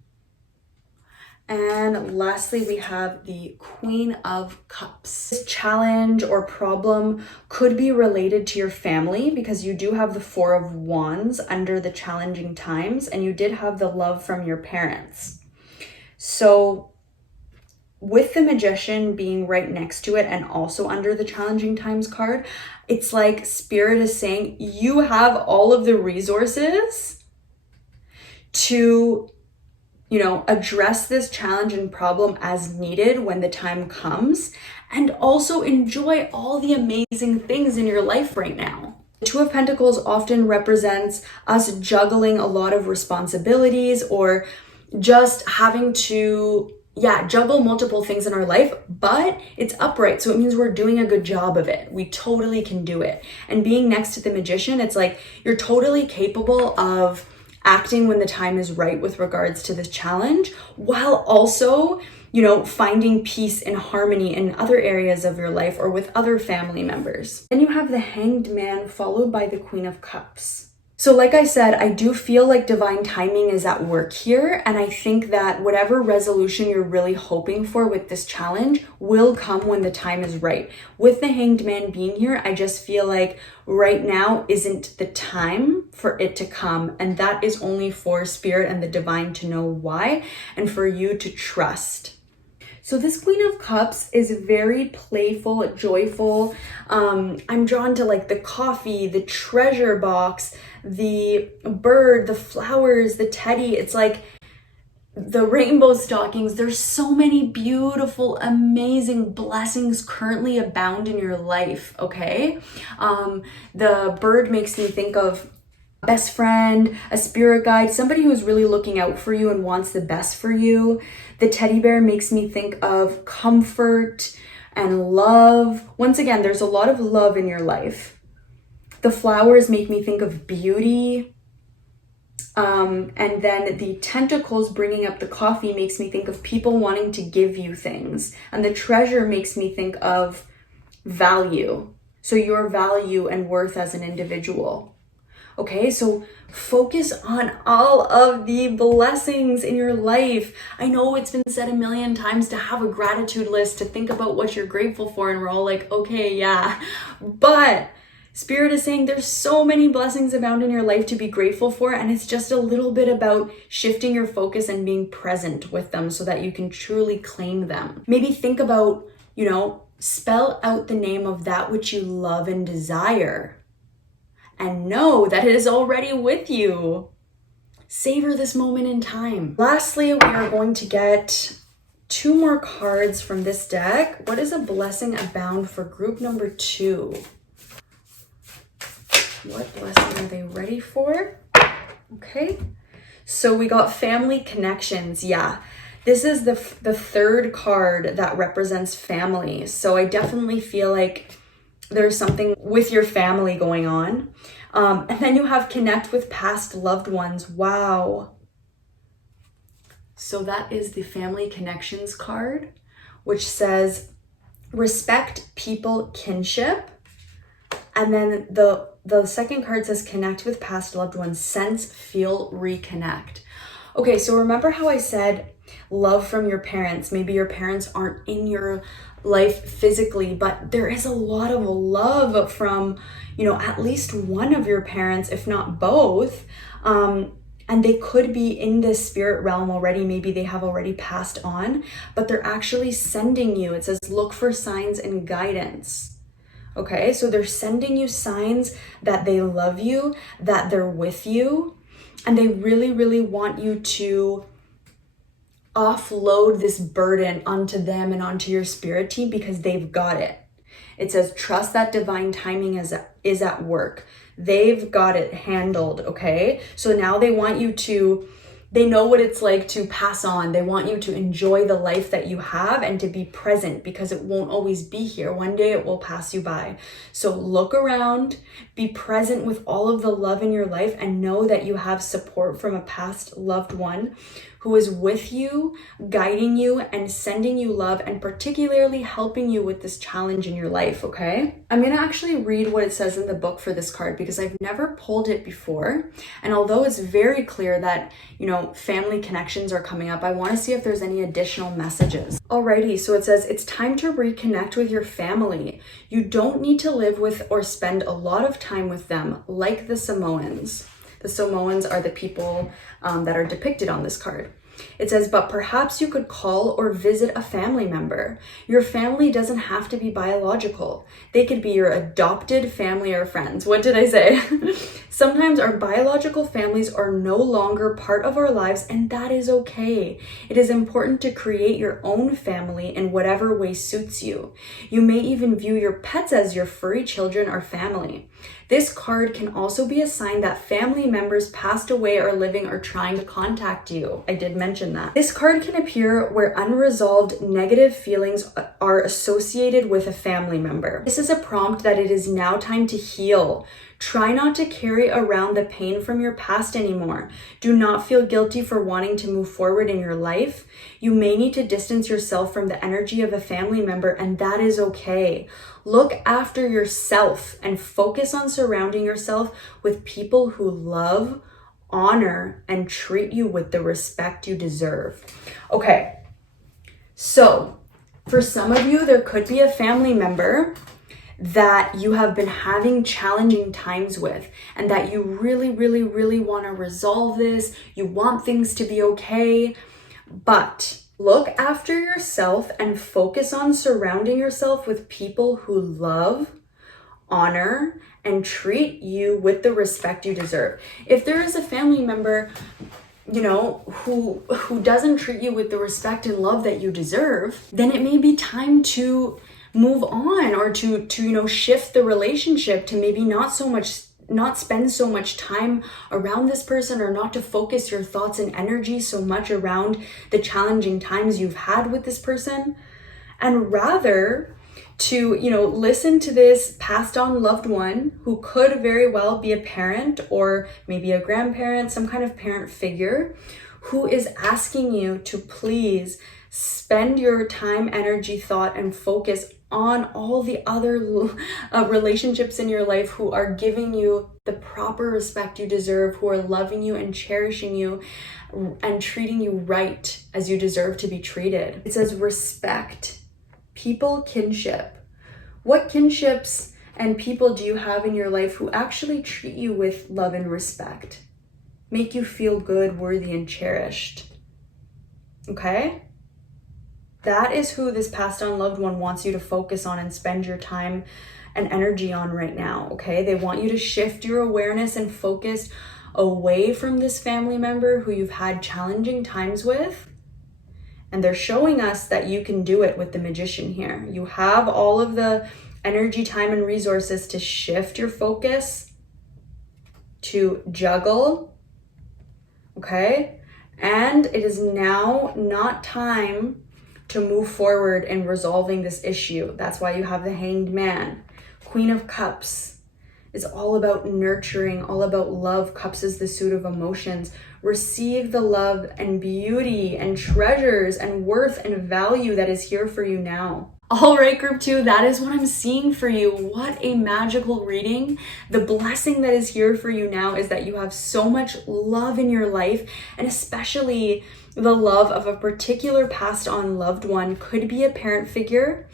And lastly, we have the Queen of Cups. This challenge or problem could be related to your family, because you do have the 4 of Wands under the challenging times, and you did have the love from your parents. So with the Magician being right next to it and also under the challenging times card, it's like Spirit is saying you have all of the resources to, address this challenge and problem as needed when the time comes, and also enjoy all the amazing things in your life right now. The Two of Pentacles often represents us juggling a lot of responsibilities or just having to juggle multiple things in our life, but it's upright. So it means we're doing a good job of it. We totally can do it. And being next to the Magician, it's like you're totally capable of acting when the time is right with regards to this challenge, while also, finding peace and harmony in other areas of your life or with other family members. Then you have the Hanged Man followed by the Queen of Cups. So like I said, I do feel like divine timing is at work here. And I think that whatever resolution you're really hoping for with this challenge will come when the time is right. With the Hanged Man being here, I just feel like right now isn't the time for it to come. And that is only for Spirit and the divine to know why, and for you to trust. So this Queen of Cups is very playful, joyful. I'm drawn to like the coffee, the treasure box, the bird, the flowers, the teddy. It's like the rainbow stockings. There's so many beautiful, amazing blessings currently abound in your life, okay? The bird makes me think of best friend, a spirit guide, somebody who's really looking out for you and wants the best for you. The teddy bear makes me think of comfort and love. Once again, there's a lot of love in your life. The flowers make me think of beauty. And then the tentacles bringing up the coffee makes me think of people wanting to give you things. And the treasure makes me think of value. So your value and worth as an individual. Okay, so focus on all of the blessings in your life. I know it's been said a million times to have a gratitude list, to think about what you're grateful for, and we're all like, okay, yeah. But Spirit is saying there's so many blessings abound in your life to be grateful for, and it's just a little bit about shifting your focus and being present with them so that you can truly claim them. Maybe think about, spell out the name of that which you love and desire, and know that it is already with you. Savor this moment in time. Lastly, we are going to get 2 more cards from this deck. What is a blessing abound for group number 2? What blessing are they ready for? Okay, so we got family connections. Yeah, this is the third card that represents family. So I definitely feel like there's something with your family going on. And then you have connect with past loved ones. Wow. So that is the family connections card, which says respect people kinship. And then the second card says connect with past loved ones, sense, feel, reconnect. Okay, so remember how I said love from your parents. Maybe your parents aren't in your life physically, but there is a lot of love from, at least one of your parents, if not both. And they could be in this spirit realm already. Maybe they have already passed on, but they're actually sending you. It says look for signs and guidance. Okay, so they're sending you signs that they love you, that they're with you, and they really, really want you to offload this burden onto them and onto your spirit team because they've got it. It says trust that divine timing is at work. They've got it handled, okay? So now they want you to, they know what it's like to pass on. They want you to enjoy the life that you have and to be present because it won't always be here. One day it will pass you by. So look around, be present with all of the love in your life, and know that you have support from a past loved one who is with you, guiding you, and sending you love, and particularly helping you with this challenge in your life, okay? I'm gonna actually read what it says in the book for this card because I've never pulled it before. And although it's very clear that, family connections are coming up, I wanna see if there's any additional messages. Alrighty, so it says, it's time to reconnect with your family. You don't need to live with or spend a lot of time with them like the Samoans. The Samoans are the people that are depicted on this card. It says, but perhaps you could call or visit a family member. Your family doesn't have to be biological. They could be your adopted family or friends. What did I say? Sometimes our biological families are no longer part of our lives, and that is okay. It is important to create your own family in whatever way suits you. You may even view your pets as your furry children or family. This card can also be a sign that family members passed away or living are trying to contact you. I did mention that. This card can appear where unresolved negative feelings are associated with a family member. This is a prompt that it is now time to heal. Try not to carry around the pain from your past anymore. Do not feel guilty for wanting to move forward in your life. You may need to distance yourself from the energy of a family member, and that is okay. Look after yourself and focus on surrounding yourself with people who love, honor, and treat you with the respect you deserve. Okay, so for some of you, there could be a family member that you have been having challenging times with, and that you really want to resolve this. You want things to be okay, but look after yourself and focus on surrounding yourself with people who love, honor, and treat you with the respect you deserve. If there is a family member, you know, who doesn't treat you with the respect and love that you deserve, then it may be time to move on, or to you know, shift the relationship to maybe not spend so much time around this person, or not to focus your thoughts and energy so much around the challenging times you've had with this person, and rather to, you know, listen to this passed on loved one who could very well be a parent or maybe a grandparent, some kind of parent figure, who is asking you to please spend your time, energy, thought, and focus on all the other relationships in your life who are giving you the proper respect you deserve, who are loving you and cherishing you and treating you right as you deserve to be treated. It says respect, people, kinship. What kinships and people do you have in your life who actually treat you with love and respect, make you feel good, worthy, and cherished? Okay? That is who this passed on loved one wants you to focus on and spend your time and energy on right now, okay? They want you to shift your awareness and focus away from this family member who you've had challenging times with. And they're showing us that you can do it with the Magician here. You have all of the energy, time, and resources to shift your focus, to juggle, okay? And it is now not time to move forward in resolving this issue. That's why you have the Hanged Man. Queen of Cups is all about nurturing, all about love. Cups is the suit of emotions. Receive the love and beauty and treasures and worth and value that is here for you now. All right, group 2, that is what I'm seeing for you. What a magical reading. The blessing that is here for you now is that you have so much love in your life, and especially the love of a particular passed on loved one. Could be a parent figure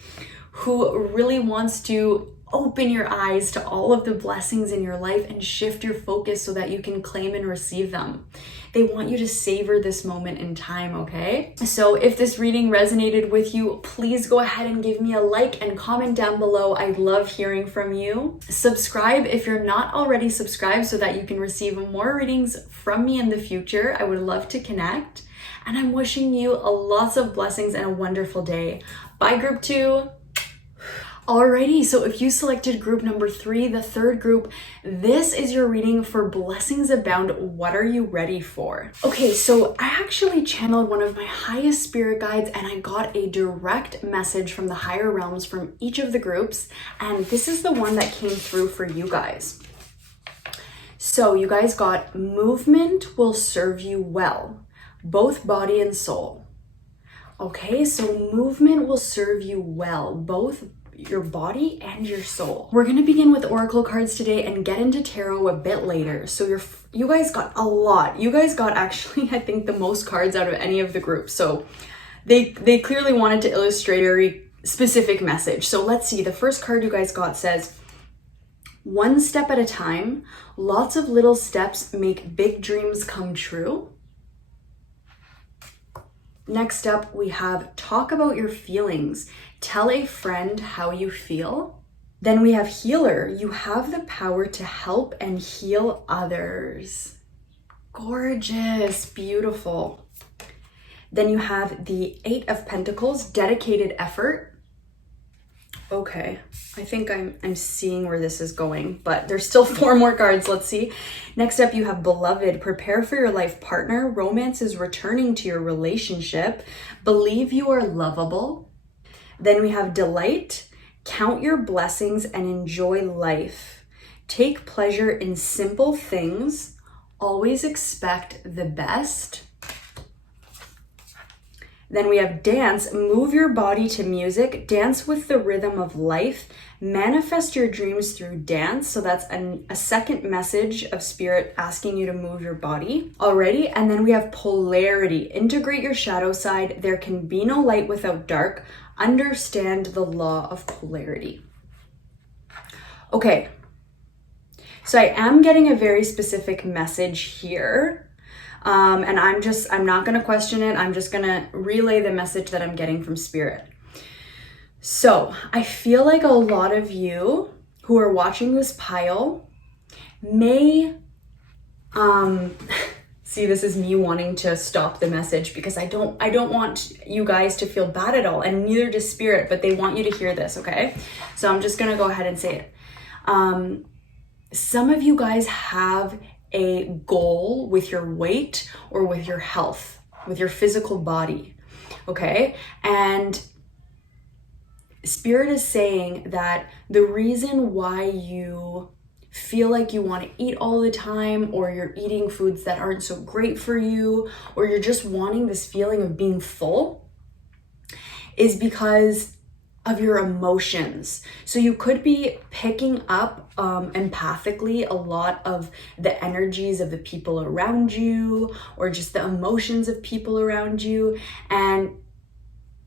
who really wants to open your eyes to all of the blessings in your life and shift your focus so that you can claim and receive them. They want you to savor this moment in time, okay? So if this reading resonated with you, please go ahead and give me a like and comment down below. I love hearing from you. Subscribe if you're not already subscribed so that you can receive more readings from me in the future. I would love to connect. And I'm wishing you lots of blessings and a wonderful day. Bye, group 2. Alrighty, so if you selected group number 3, the third group, this is your reading for Blessings Abound. What are you ready for? Okay, so I actually channeled one of my highest spirit guides, and I got a direct message from the higher realms from each of the groups, and this is the one that came through for you guys. So you guys got movement will serve you well, both body and soul. Okay, so movement will serve you well, both your body and your soul. We're gonna begin with oracle cards today and get into tarot a bit later. So you guys got a lot. You guys got actually, I think, the most cards out of any of the groups. So they clearly wanted to illustrate a very specific message. So let's see, the first card you guys got says, one step at a time, lots of little steps make big dreams come true. Next up, we have talk about your feelings. Tell a friend how you feel. Then we have healer. You have the power to help and heal others. Gorgeous, beautiful. Then you have the 8 of Pentacles, dedicated effort. Okay, I think I'm seeing where this is going, but there's still 4 more cards. Let's see. Next up, you have beloved. Prepare for your life partner. Romance is returning to your relationship. Believe you are lovable. Then we have delight. Count your blessings and enjoy life. Take pleasure in simple things. Always expect the best. Then we have dance. Move your body to music. Dance with the rhythm of life. Manifest your dreams through dance. So that's a second message of spirit asking you to move your body already. And then we have polarity. Integrate your shadow side. There can be no light without dark. Understand the law of polarity. Okay. So I am getting a very specific message here. And I'm not going to question it. I'm just going to relay the message that I'm getting from spirit. So I feel like a lot of you who are watching this pile may, see, this is me wanting to stop the message because I don't want you guys to feel bad at all, and neither does spirit, but they want you to hear this. Okay. So I'm just going to go ahead and say it. Some of you guys have a goal with your weight or with your health, with your physical body, okay? And spirit is saying that the reason why you feel like you want to eat all the time, or you're eating foods that aren't so great for you, or you're just wanting this feeling of being full, is because of your emotions. So you could be picking up empathically a lot of the energies of the people around you, or just the emotions of people around you, and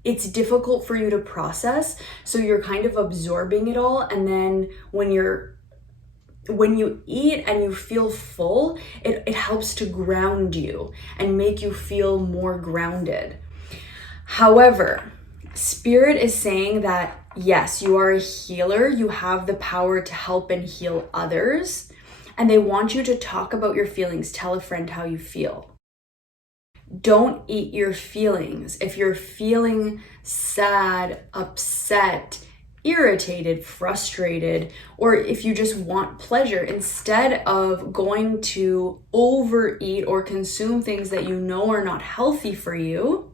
it's difficult for you to process. So you're kind of absorbing it all, and then when you eat and you feel full, it helps to ground you and make you feel more grounded. However, spirit is saying that yes, you are a healer. You have the power to help and heal others. And they want you to talk about your feelings. Tell a friend how you feel. Don't eat your feelings. If you're feeling sad, upset, irritated, frustrated, or if you just want pleasure, instead of going to overeat or consume things that you know are not healthy for you,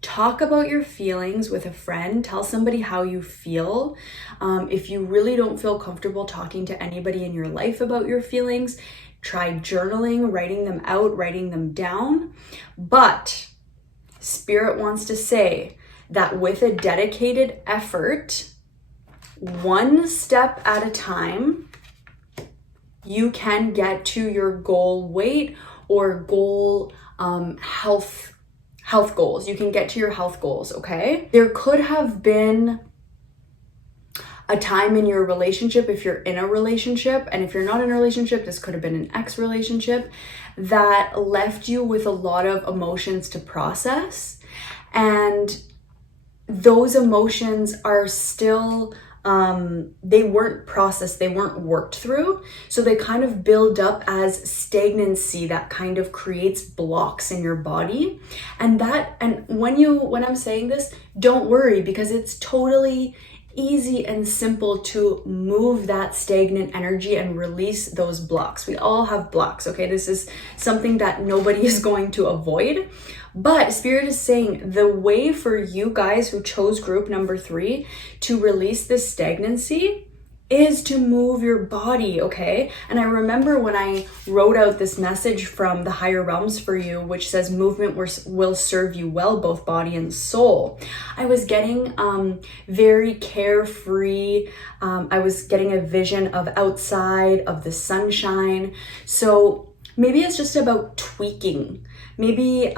talk about your feelings with a friend. Tell somebody how you feel. If you really don't feel comfortable talking to anybody in your life about your feelings, try journaling, writing them out, writing them down. But spirit wants to say that with a dedicated effort, one step at a time, you can get to your goal weight or goal health goals. You can get to your health goals, okay? There could have been a time in your relationship, if you're in a relationship, and if you're not in a relationship, this could have been an ex relationship, that left you with a lot of emotions to process. And those emotions are still, they weren't processed, they weren't worked through. So they kind of build up as stagnancy that kind of creates blocks in your body. And when I'm saying this, don't worry, because it's totally easy and simple to move that stagnant energy and release those blocks. We all have blocks, okay? This is something that nobody is going to avoid. But spirit is saying the way for you guys who chose group number 3 to release this stagnancy is to move your body, okay? And I remember when I wrote out this message from the higher realms for you, which says movement will serve you well, both body and soul. I was getting very carefree. I was getting a vision of outside, of the sunshine. So maybe it's just about tweaking. Maybe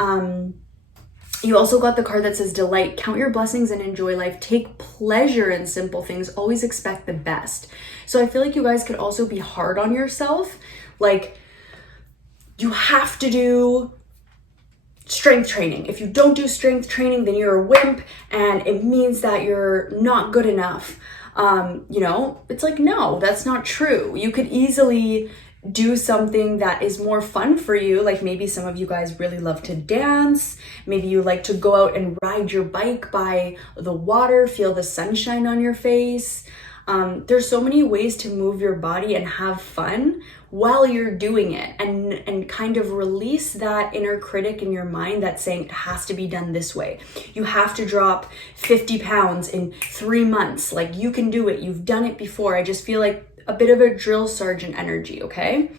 you also got the card that says delight. Count your blessings and enjoy life. Take pleasure in simple things. Always expect the best. So I feel like you guys could also be hard on yourself. Like, you have to do strength training. If you don't do strength training, then you're a wimp and it means that you're not good enough. You know, it's like, no, that's not true. You could easily do something that is more fun for you. Like maybe some of you guys really love to dance. Maybe you like to go out and ride your bike by the water, feel the sunshine on your face. There's so many ways to move your body and have fun while you're doing it, and kind of release that inner critic in your mind that's saying it has to be done this way. You have to drop 50 pounds in 3 months. Like, you can do it. You've done it before. I just feel like a bit of a drill sergeant energy, okay?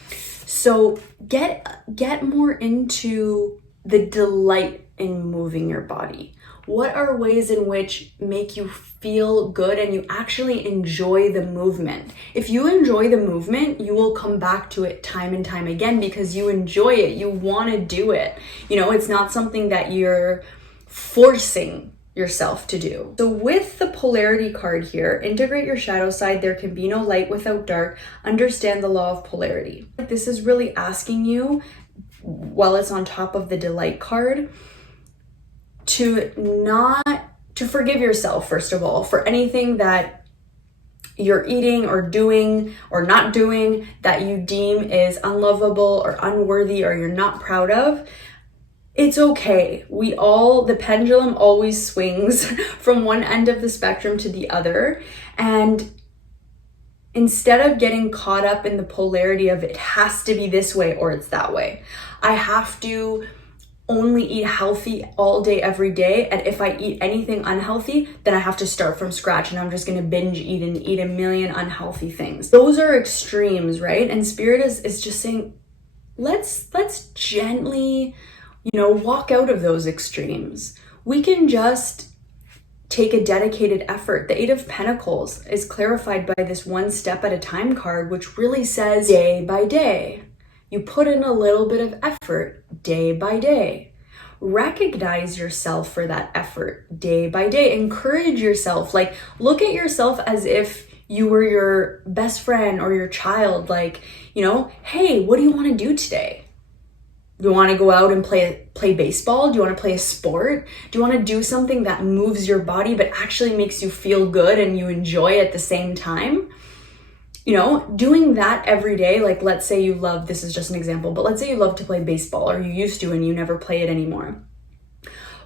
So get more into the delight in moving your body. What are ways in which make you feel good and you actually enjoy the movement? If you enjoy the movement, you will come back to it time and time again because you enjoy it. You want to do it. You know, it's not something that you're forcing yourself to do. So with the polarity card here, integrate your shadow side. There can be no light without dark. Understand the law of polarity. This is really asking you, while it's on top of the delight card, to forgive yourself, first of all, for anything that you're eating or doing or not doing that you deem is unlovable or unworthy or you're not proud of. It's okay. The pendulum always swings from one end of the spectrum to the other. And instead of getting caught up in the polarity of it has to be this way or it's that way, I have to only eat healthy all day, every day. And if I eat anything unhealthy, then I have to start from scratch and I'm just going to binge eat and eat a million unhealthy things. Those are extremes, right? And Spirit is just saying, let's gently, walk out of those extremes. We can just take a dedicated effort. The 8 of Pentacles is clarified by this 1 step at a time card, which really says day by day. You put in a little bit of effort day by day. Recognize yourself for that effort day by day. Encourage yourself. Like, look at yourself as if you were your best friend or your child. Like, hey, what do you want to do today? Do you want to go out and play baseball? Do you want to play a sport? Do you want to do something that moves your body but actually makes you feel good and you enjoy at the same time? Doing that every day. Like, let's say you love, this is just an example, but let's say you love to play baseball, or you used to and you never play it anymore.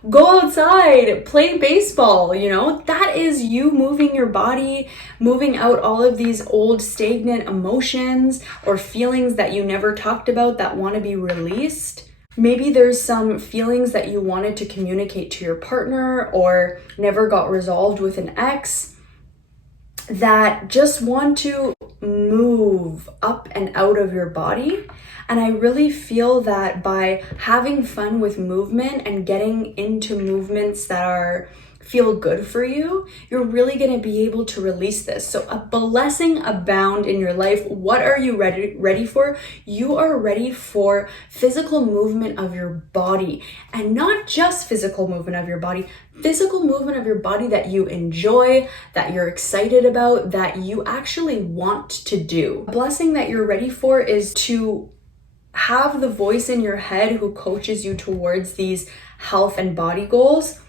Go outside, play baseball, that is you moving your body, moving out all of these old stagnant emotions or feelings that you never talked about that want to be released. Maybe there's some feelings that you wanted to communicate to your partner or never got resolved with an ex that just want to move up and out of your body. And I really feel that by having fun with movement and getting into movements that feel good for you, you're really going to be able to release this. So a blessing abound in your life. What are you ready for? You are ready for physical movement of your body, and not just physical movement of your body, physical movement of your body that you enjoy, that you're excited about, that you actually want to do. A blessing that you're ready for is to have the voice in your head who coaches you towards these health and body goals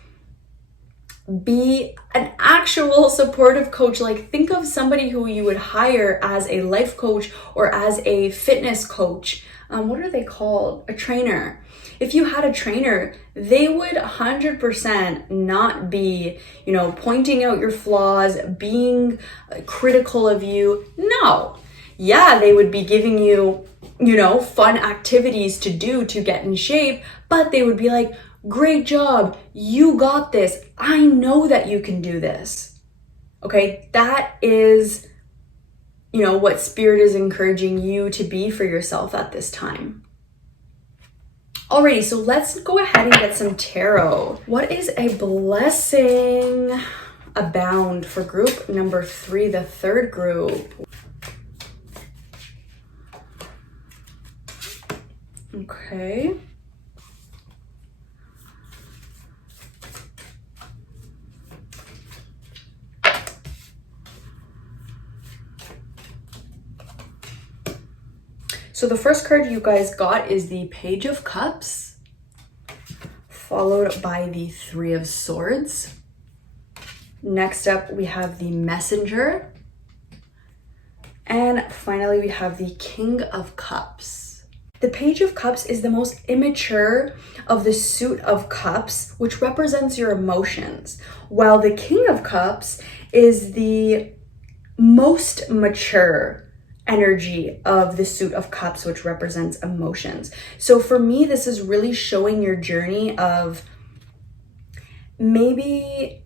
be an actual supportive coach. Like, think of somebody who you would hire as a life coach or as a fitness coach. What are they called? A trainer. If you had a trainer, they would 100% not be, pointing out your flaws, being critical of you. No. Yeah, they would be giving you, fun activities to do to get in shape, but they would be like, great job, you got this. I know that you can do this. Okay, that is, what Spirit is encouraging you to be for yourself at this time. Alrighty, so let's go ahead and get some tarot. What is a blessing abound for group number 3, the third group? Okay. So the first card you guys got is the Page of Cups. followed by the Three of Swords. Next up, we have the Messenger. And finally, we have the King of Cups. The Page of Cups is the most immature of the suit of cups, which represents your emotions, while the King of Cups is the most mature energy of the suit of cups, which represents emotions. So for me, this is really showing your journey of maybe,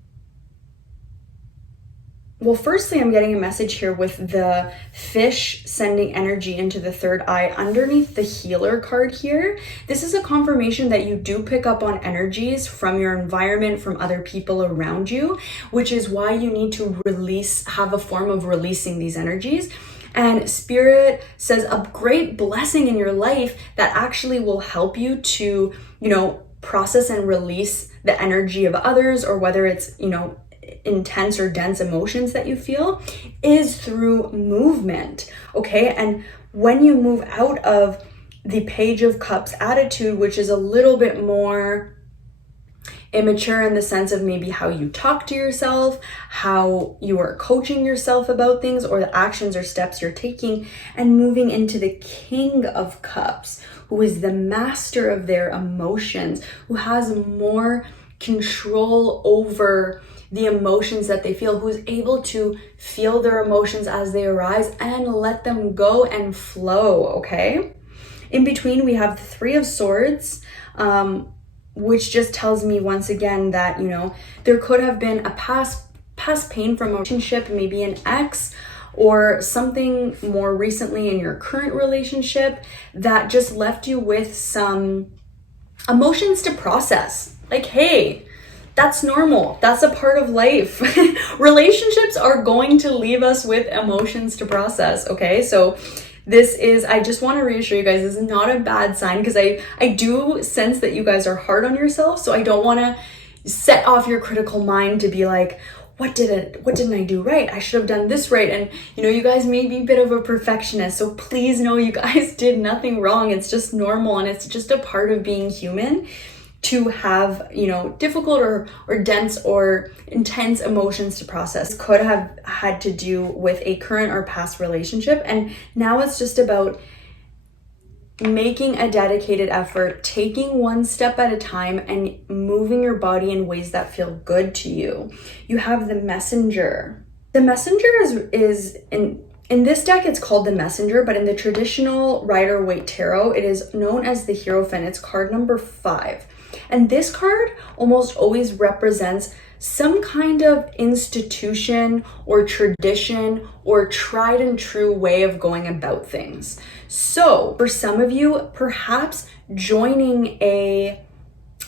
well, firstly, I'm getting a message here with the fish sending energy into the third eye underneath the healer card here. This is a confirmation that you do pick up on energies from your environment, from other people around you, which is why you need to have a form of releasing these energies. And Spirit says a great blessing in your life that actually will help you to, process and release the energy of others, or whether it's, intense or dense emotions that you feel, is through movement. Okay. And when you move out of the Page of Cups attitude, which is a little bit more immature in the sense of maybe how you talk to yourself, how you are coaching yourself about things, or the actions or steps you're taking, and moving into the King of Cups, who is the master of their emotions, who has more control over the emotions that they feel, who's able to feel their emotions as they arise and let them go and flow, okay? In between, we have the Three of Swords, which just tells me once again that, there could have been a past pain from a relationship, maybe an ex, or something more recently in your current relationship that just left you with some emotions to process. Like, hey, that's normal. That's a part of life. Relationships are going to leave us with emotions to process, okay? So I just want to reassure you guys, this is not a bad sign, because I do sense that you guys are hard on yourself. So I don't want to set off your critical mind to be like, what didn't I do right? I should have done this right. And you guys may be a bit of a perfectionist. So please know you guys did nothing wrong. It's just normal, and it's just a part of being human to have, difficult or dense or intense emotions to process. Could have had to do with a current or past relationship. And now it's just about making a dedicated effort, taking one step at a time, and moving your body in ways that feel good to you. You have the Messenger. The Messenger is in this deck, it's called the Messenger, but in the traditional Rider-Waite Tarot, it is known as the Hierophant. It's card number 5. And this card almost always represents some kind of institution or tradition or tried and true way of going about things. So for some of you, perhaps joining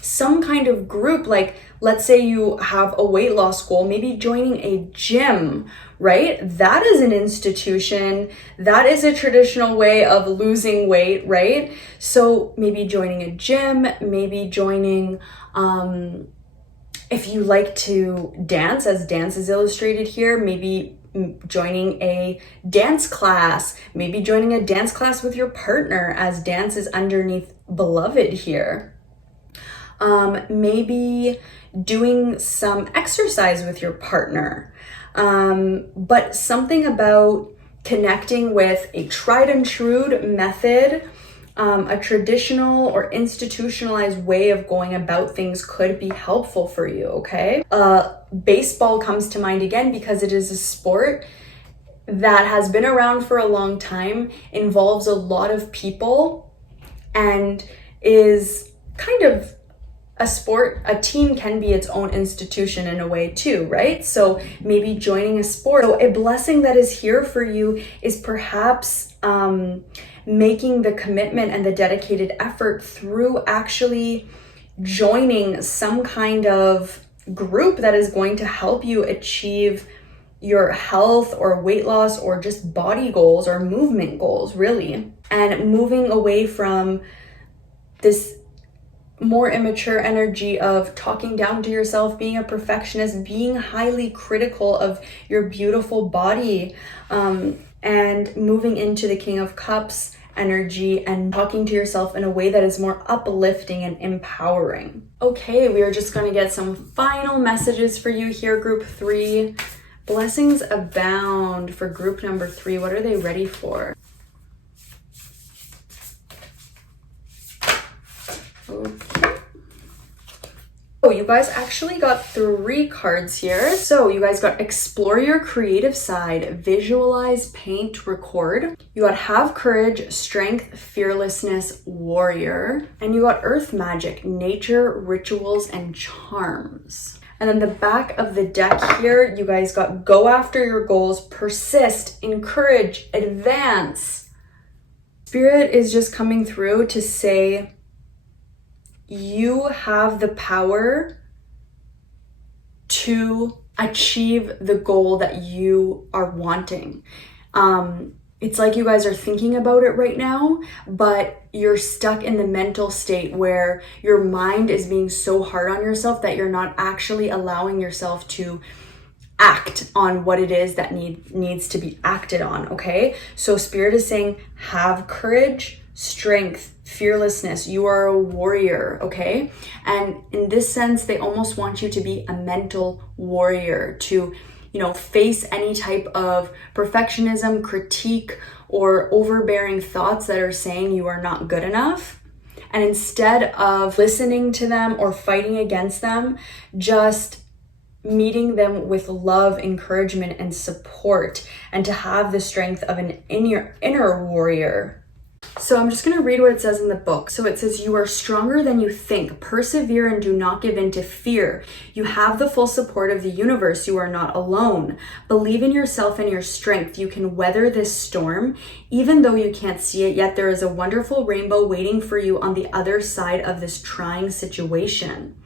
some kind of group, like let's say you have a weight loss goal, maybe joining a gym, right? That is an institution. That is a traditional way of losing weight, right? So maybe joining a gym, maybe joining, if you like to dance, as dance is illustrated here, maybe joining a dance class, maybe joining a dance class with your partner, as dance is underneath beloved here. Maybe doing some exercise with your partner, but something about connecting with a tried and true method, a traditional or institutionalized way of going about things could be helpful for you, okay? Baseball comes to mind again because it is a sport that has been around for a long time, involves a lot of people, and is kind of a team can be its own institution in a way too, right? So maybe joining a sport. So a blessing that is here for you is perhaps making the commitment and the dedicated effort through actually joining some kind of group that is going to help you achieve your health or weight loss or just body goals or movement goals, really. And moving away from this more immature energy of talking down to yourself, being a perfectionist, being highly critical of your beautiful body, and moving into the King of Cups energy and talking to yourself in a way that is more uplifting and empowering. Okay, we are just going to get some final messages for you here, group 3. Blessings abound for group number 3. What are they ready for? Okay. Oh, you guys actually got 3 cards here. So you guys got explore your creative side, visualize, paint, record. You got have courage, strength, fearlessness, warrior. And you got earth magic, nature, rituals, and charms. And then the back of the deck here, you guys got go after your goals, persist, encourage, advance. Spirit is just coming through to say, you have the power to achieve the goal that you are wanting. It's like you guys are thinking about it right now, but you're stuck in the mental state where your mind is being so hard on yourself that you're not actually allowing yourself to act on what it is that needs to be acted on, okay? So Spirit is saying, have courage, strength, fearlessness. You are a warrior, okay? And in this sense, they almost want you to be a mental warrior, to, face any type of perfectionism, critique, or overbearing thoughts that are saying you are not good enough. And instead of listening to them or fighting against them, just meeting them with love, encouragement, and support, and to have the strength of an inner warrior. So I'm just going to read what it says in the book. So it says, you are stronger than you think. Persevere and do not give in to fear. You have the full support of the universe. You are not alone. Believe in yourself and your strength. You can weather this storm. Even though you can't see it yet, there is a wonderful rainbow waiting for you on the other side of this trying situation.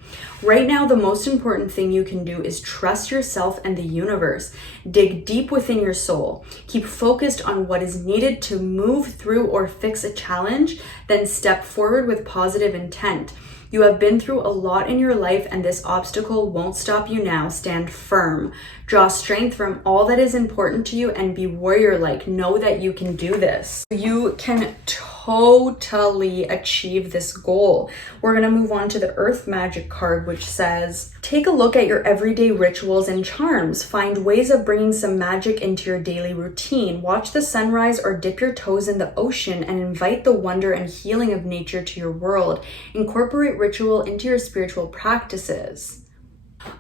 Right now, the most important thing you can do is trust yourself and the universe. Dig deep within your soul. Keep focused on what is needed to move through or fix a challenge, then step forward with positive intent. You have been through a lot in your life, and this obstacle won't stop you now. Stand firm. Draw strength from all that is important to you and be warrior-like. Know that you can do this. You can totally achieve this goal. We're going to move on to the Earth Magic card, which says, take a look at your everyday rituals and charms. Find ways of bringing some magic into your daily routine. Watch the sunrise or dip your toes in the ocean and invite the wonder and healing of nature to your world. Incorporate ritual into your spiritual practices.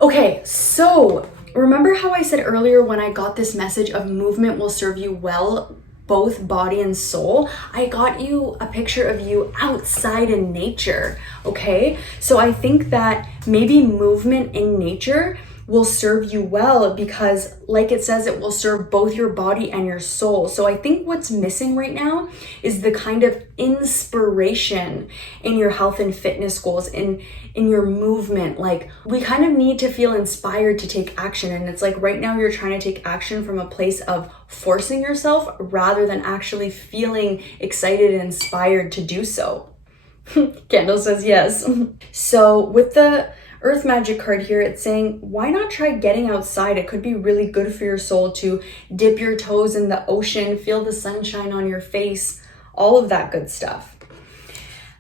Okay, so remember how I said earlier when I got this message of movement will serve you well, both body and soul? I got you a picture of you outside in nature, okay? So I think that maybe movement in nature will serve you well because, like it says, it will serve both your body and your soul. So I think what's missing right now is the kind of inspiration in your health and fitness goals, in your movement. Like, we kind of need to feel inspired to take action. And it's like right now you're trying to take action from a place of forcing yourself rather than actually feeling excited and inspired to do so. Candle says yes. So with the Earth Magic card here, it's saying, why not try getting outside? It could be really good for your soul to dip your toes in the ocean, feel the sunshine on your face, all of that good stuff.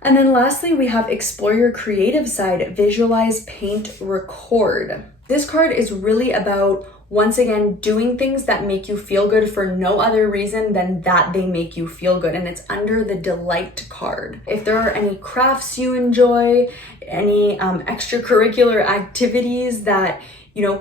And then lastly, we have explore your creative side, visualize, paint, record. This card is really about, once again, doing things that make you feel good for no other reason than that they make you feel good. And it's under the delight card. If there are any crafts you enjoy, any extracurricular activities that,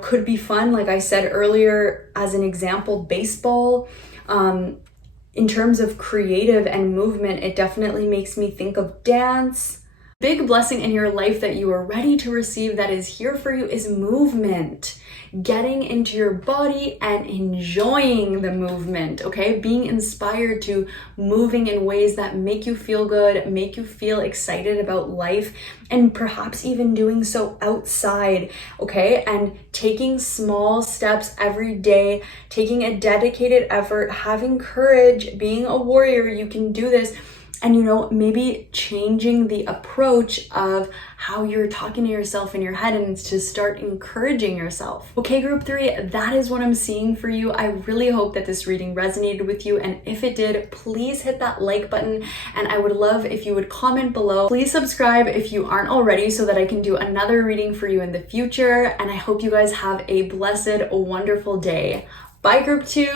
could be fun, like I said earlier, as an example, baseball, in terms of creative and movement, it definitely makes me think of dance. Big blessing in your life that you are ready to receive that is here for you is movement. Getting into your body and enjoying the movement, okay? Being inspired to moving in ways that make you feel good, make you feel excited about life, and perhaps even doing so outside, okay? And taking small steps every day, taking a dedicated effort, having courage, being a warrior. You can do this. and, you know, maybe changing the approach of how you're talking to yourself in your head and to start encouraging yourself. Okay, group 3, that is what I'm seeing for you. I really hope that this reading resonated with you, and if it did, please hit that like button, and I would love if you would comment below. Please subscribe if you aren't already so that I can do another reading for you in the future, and I hope you guys have a blessed, wonderful day. Bye, group 2.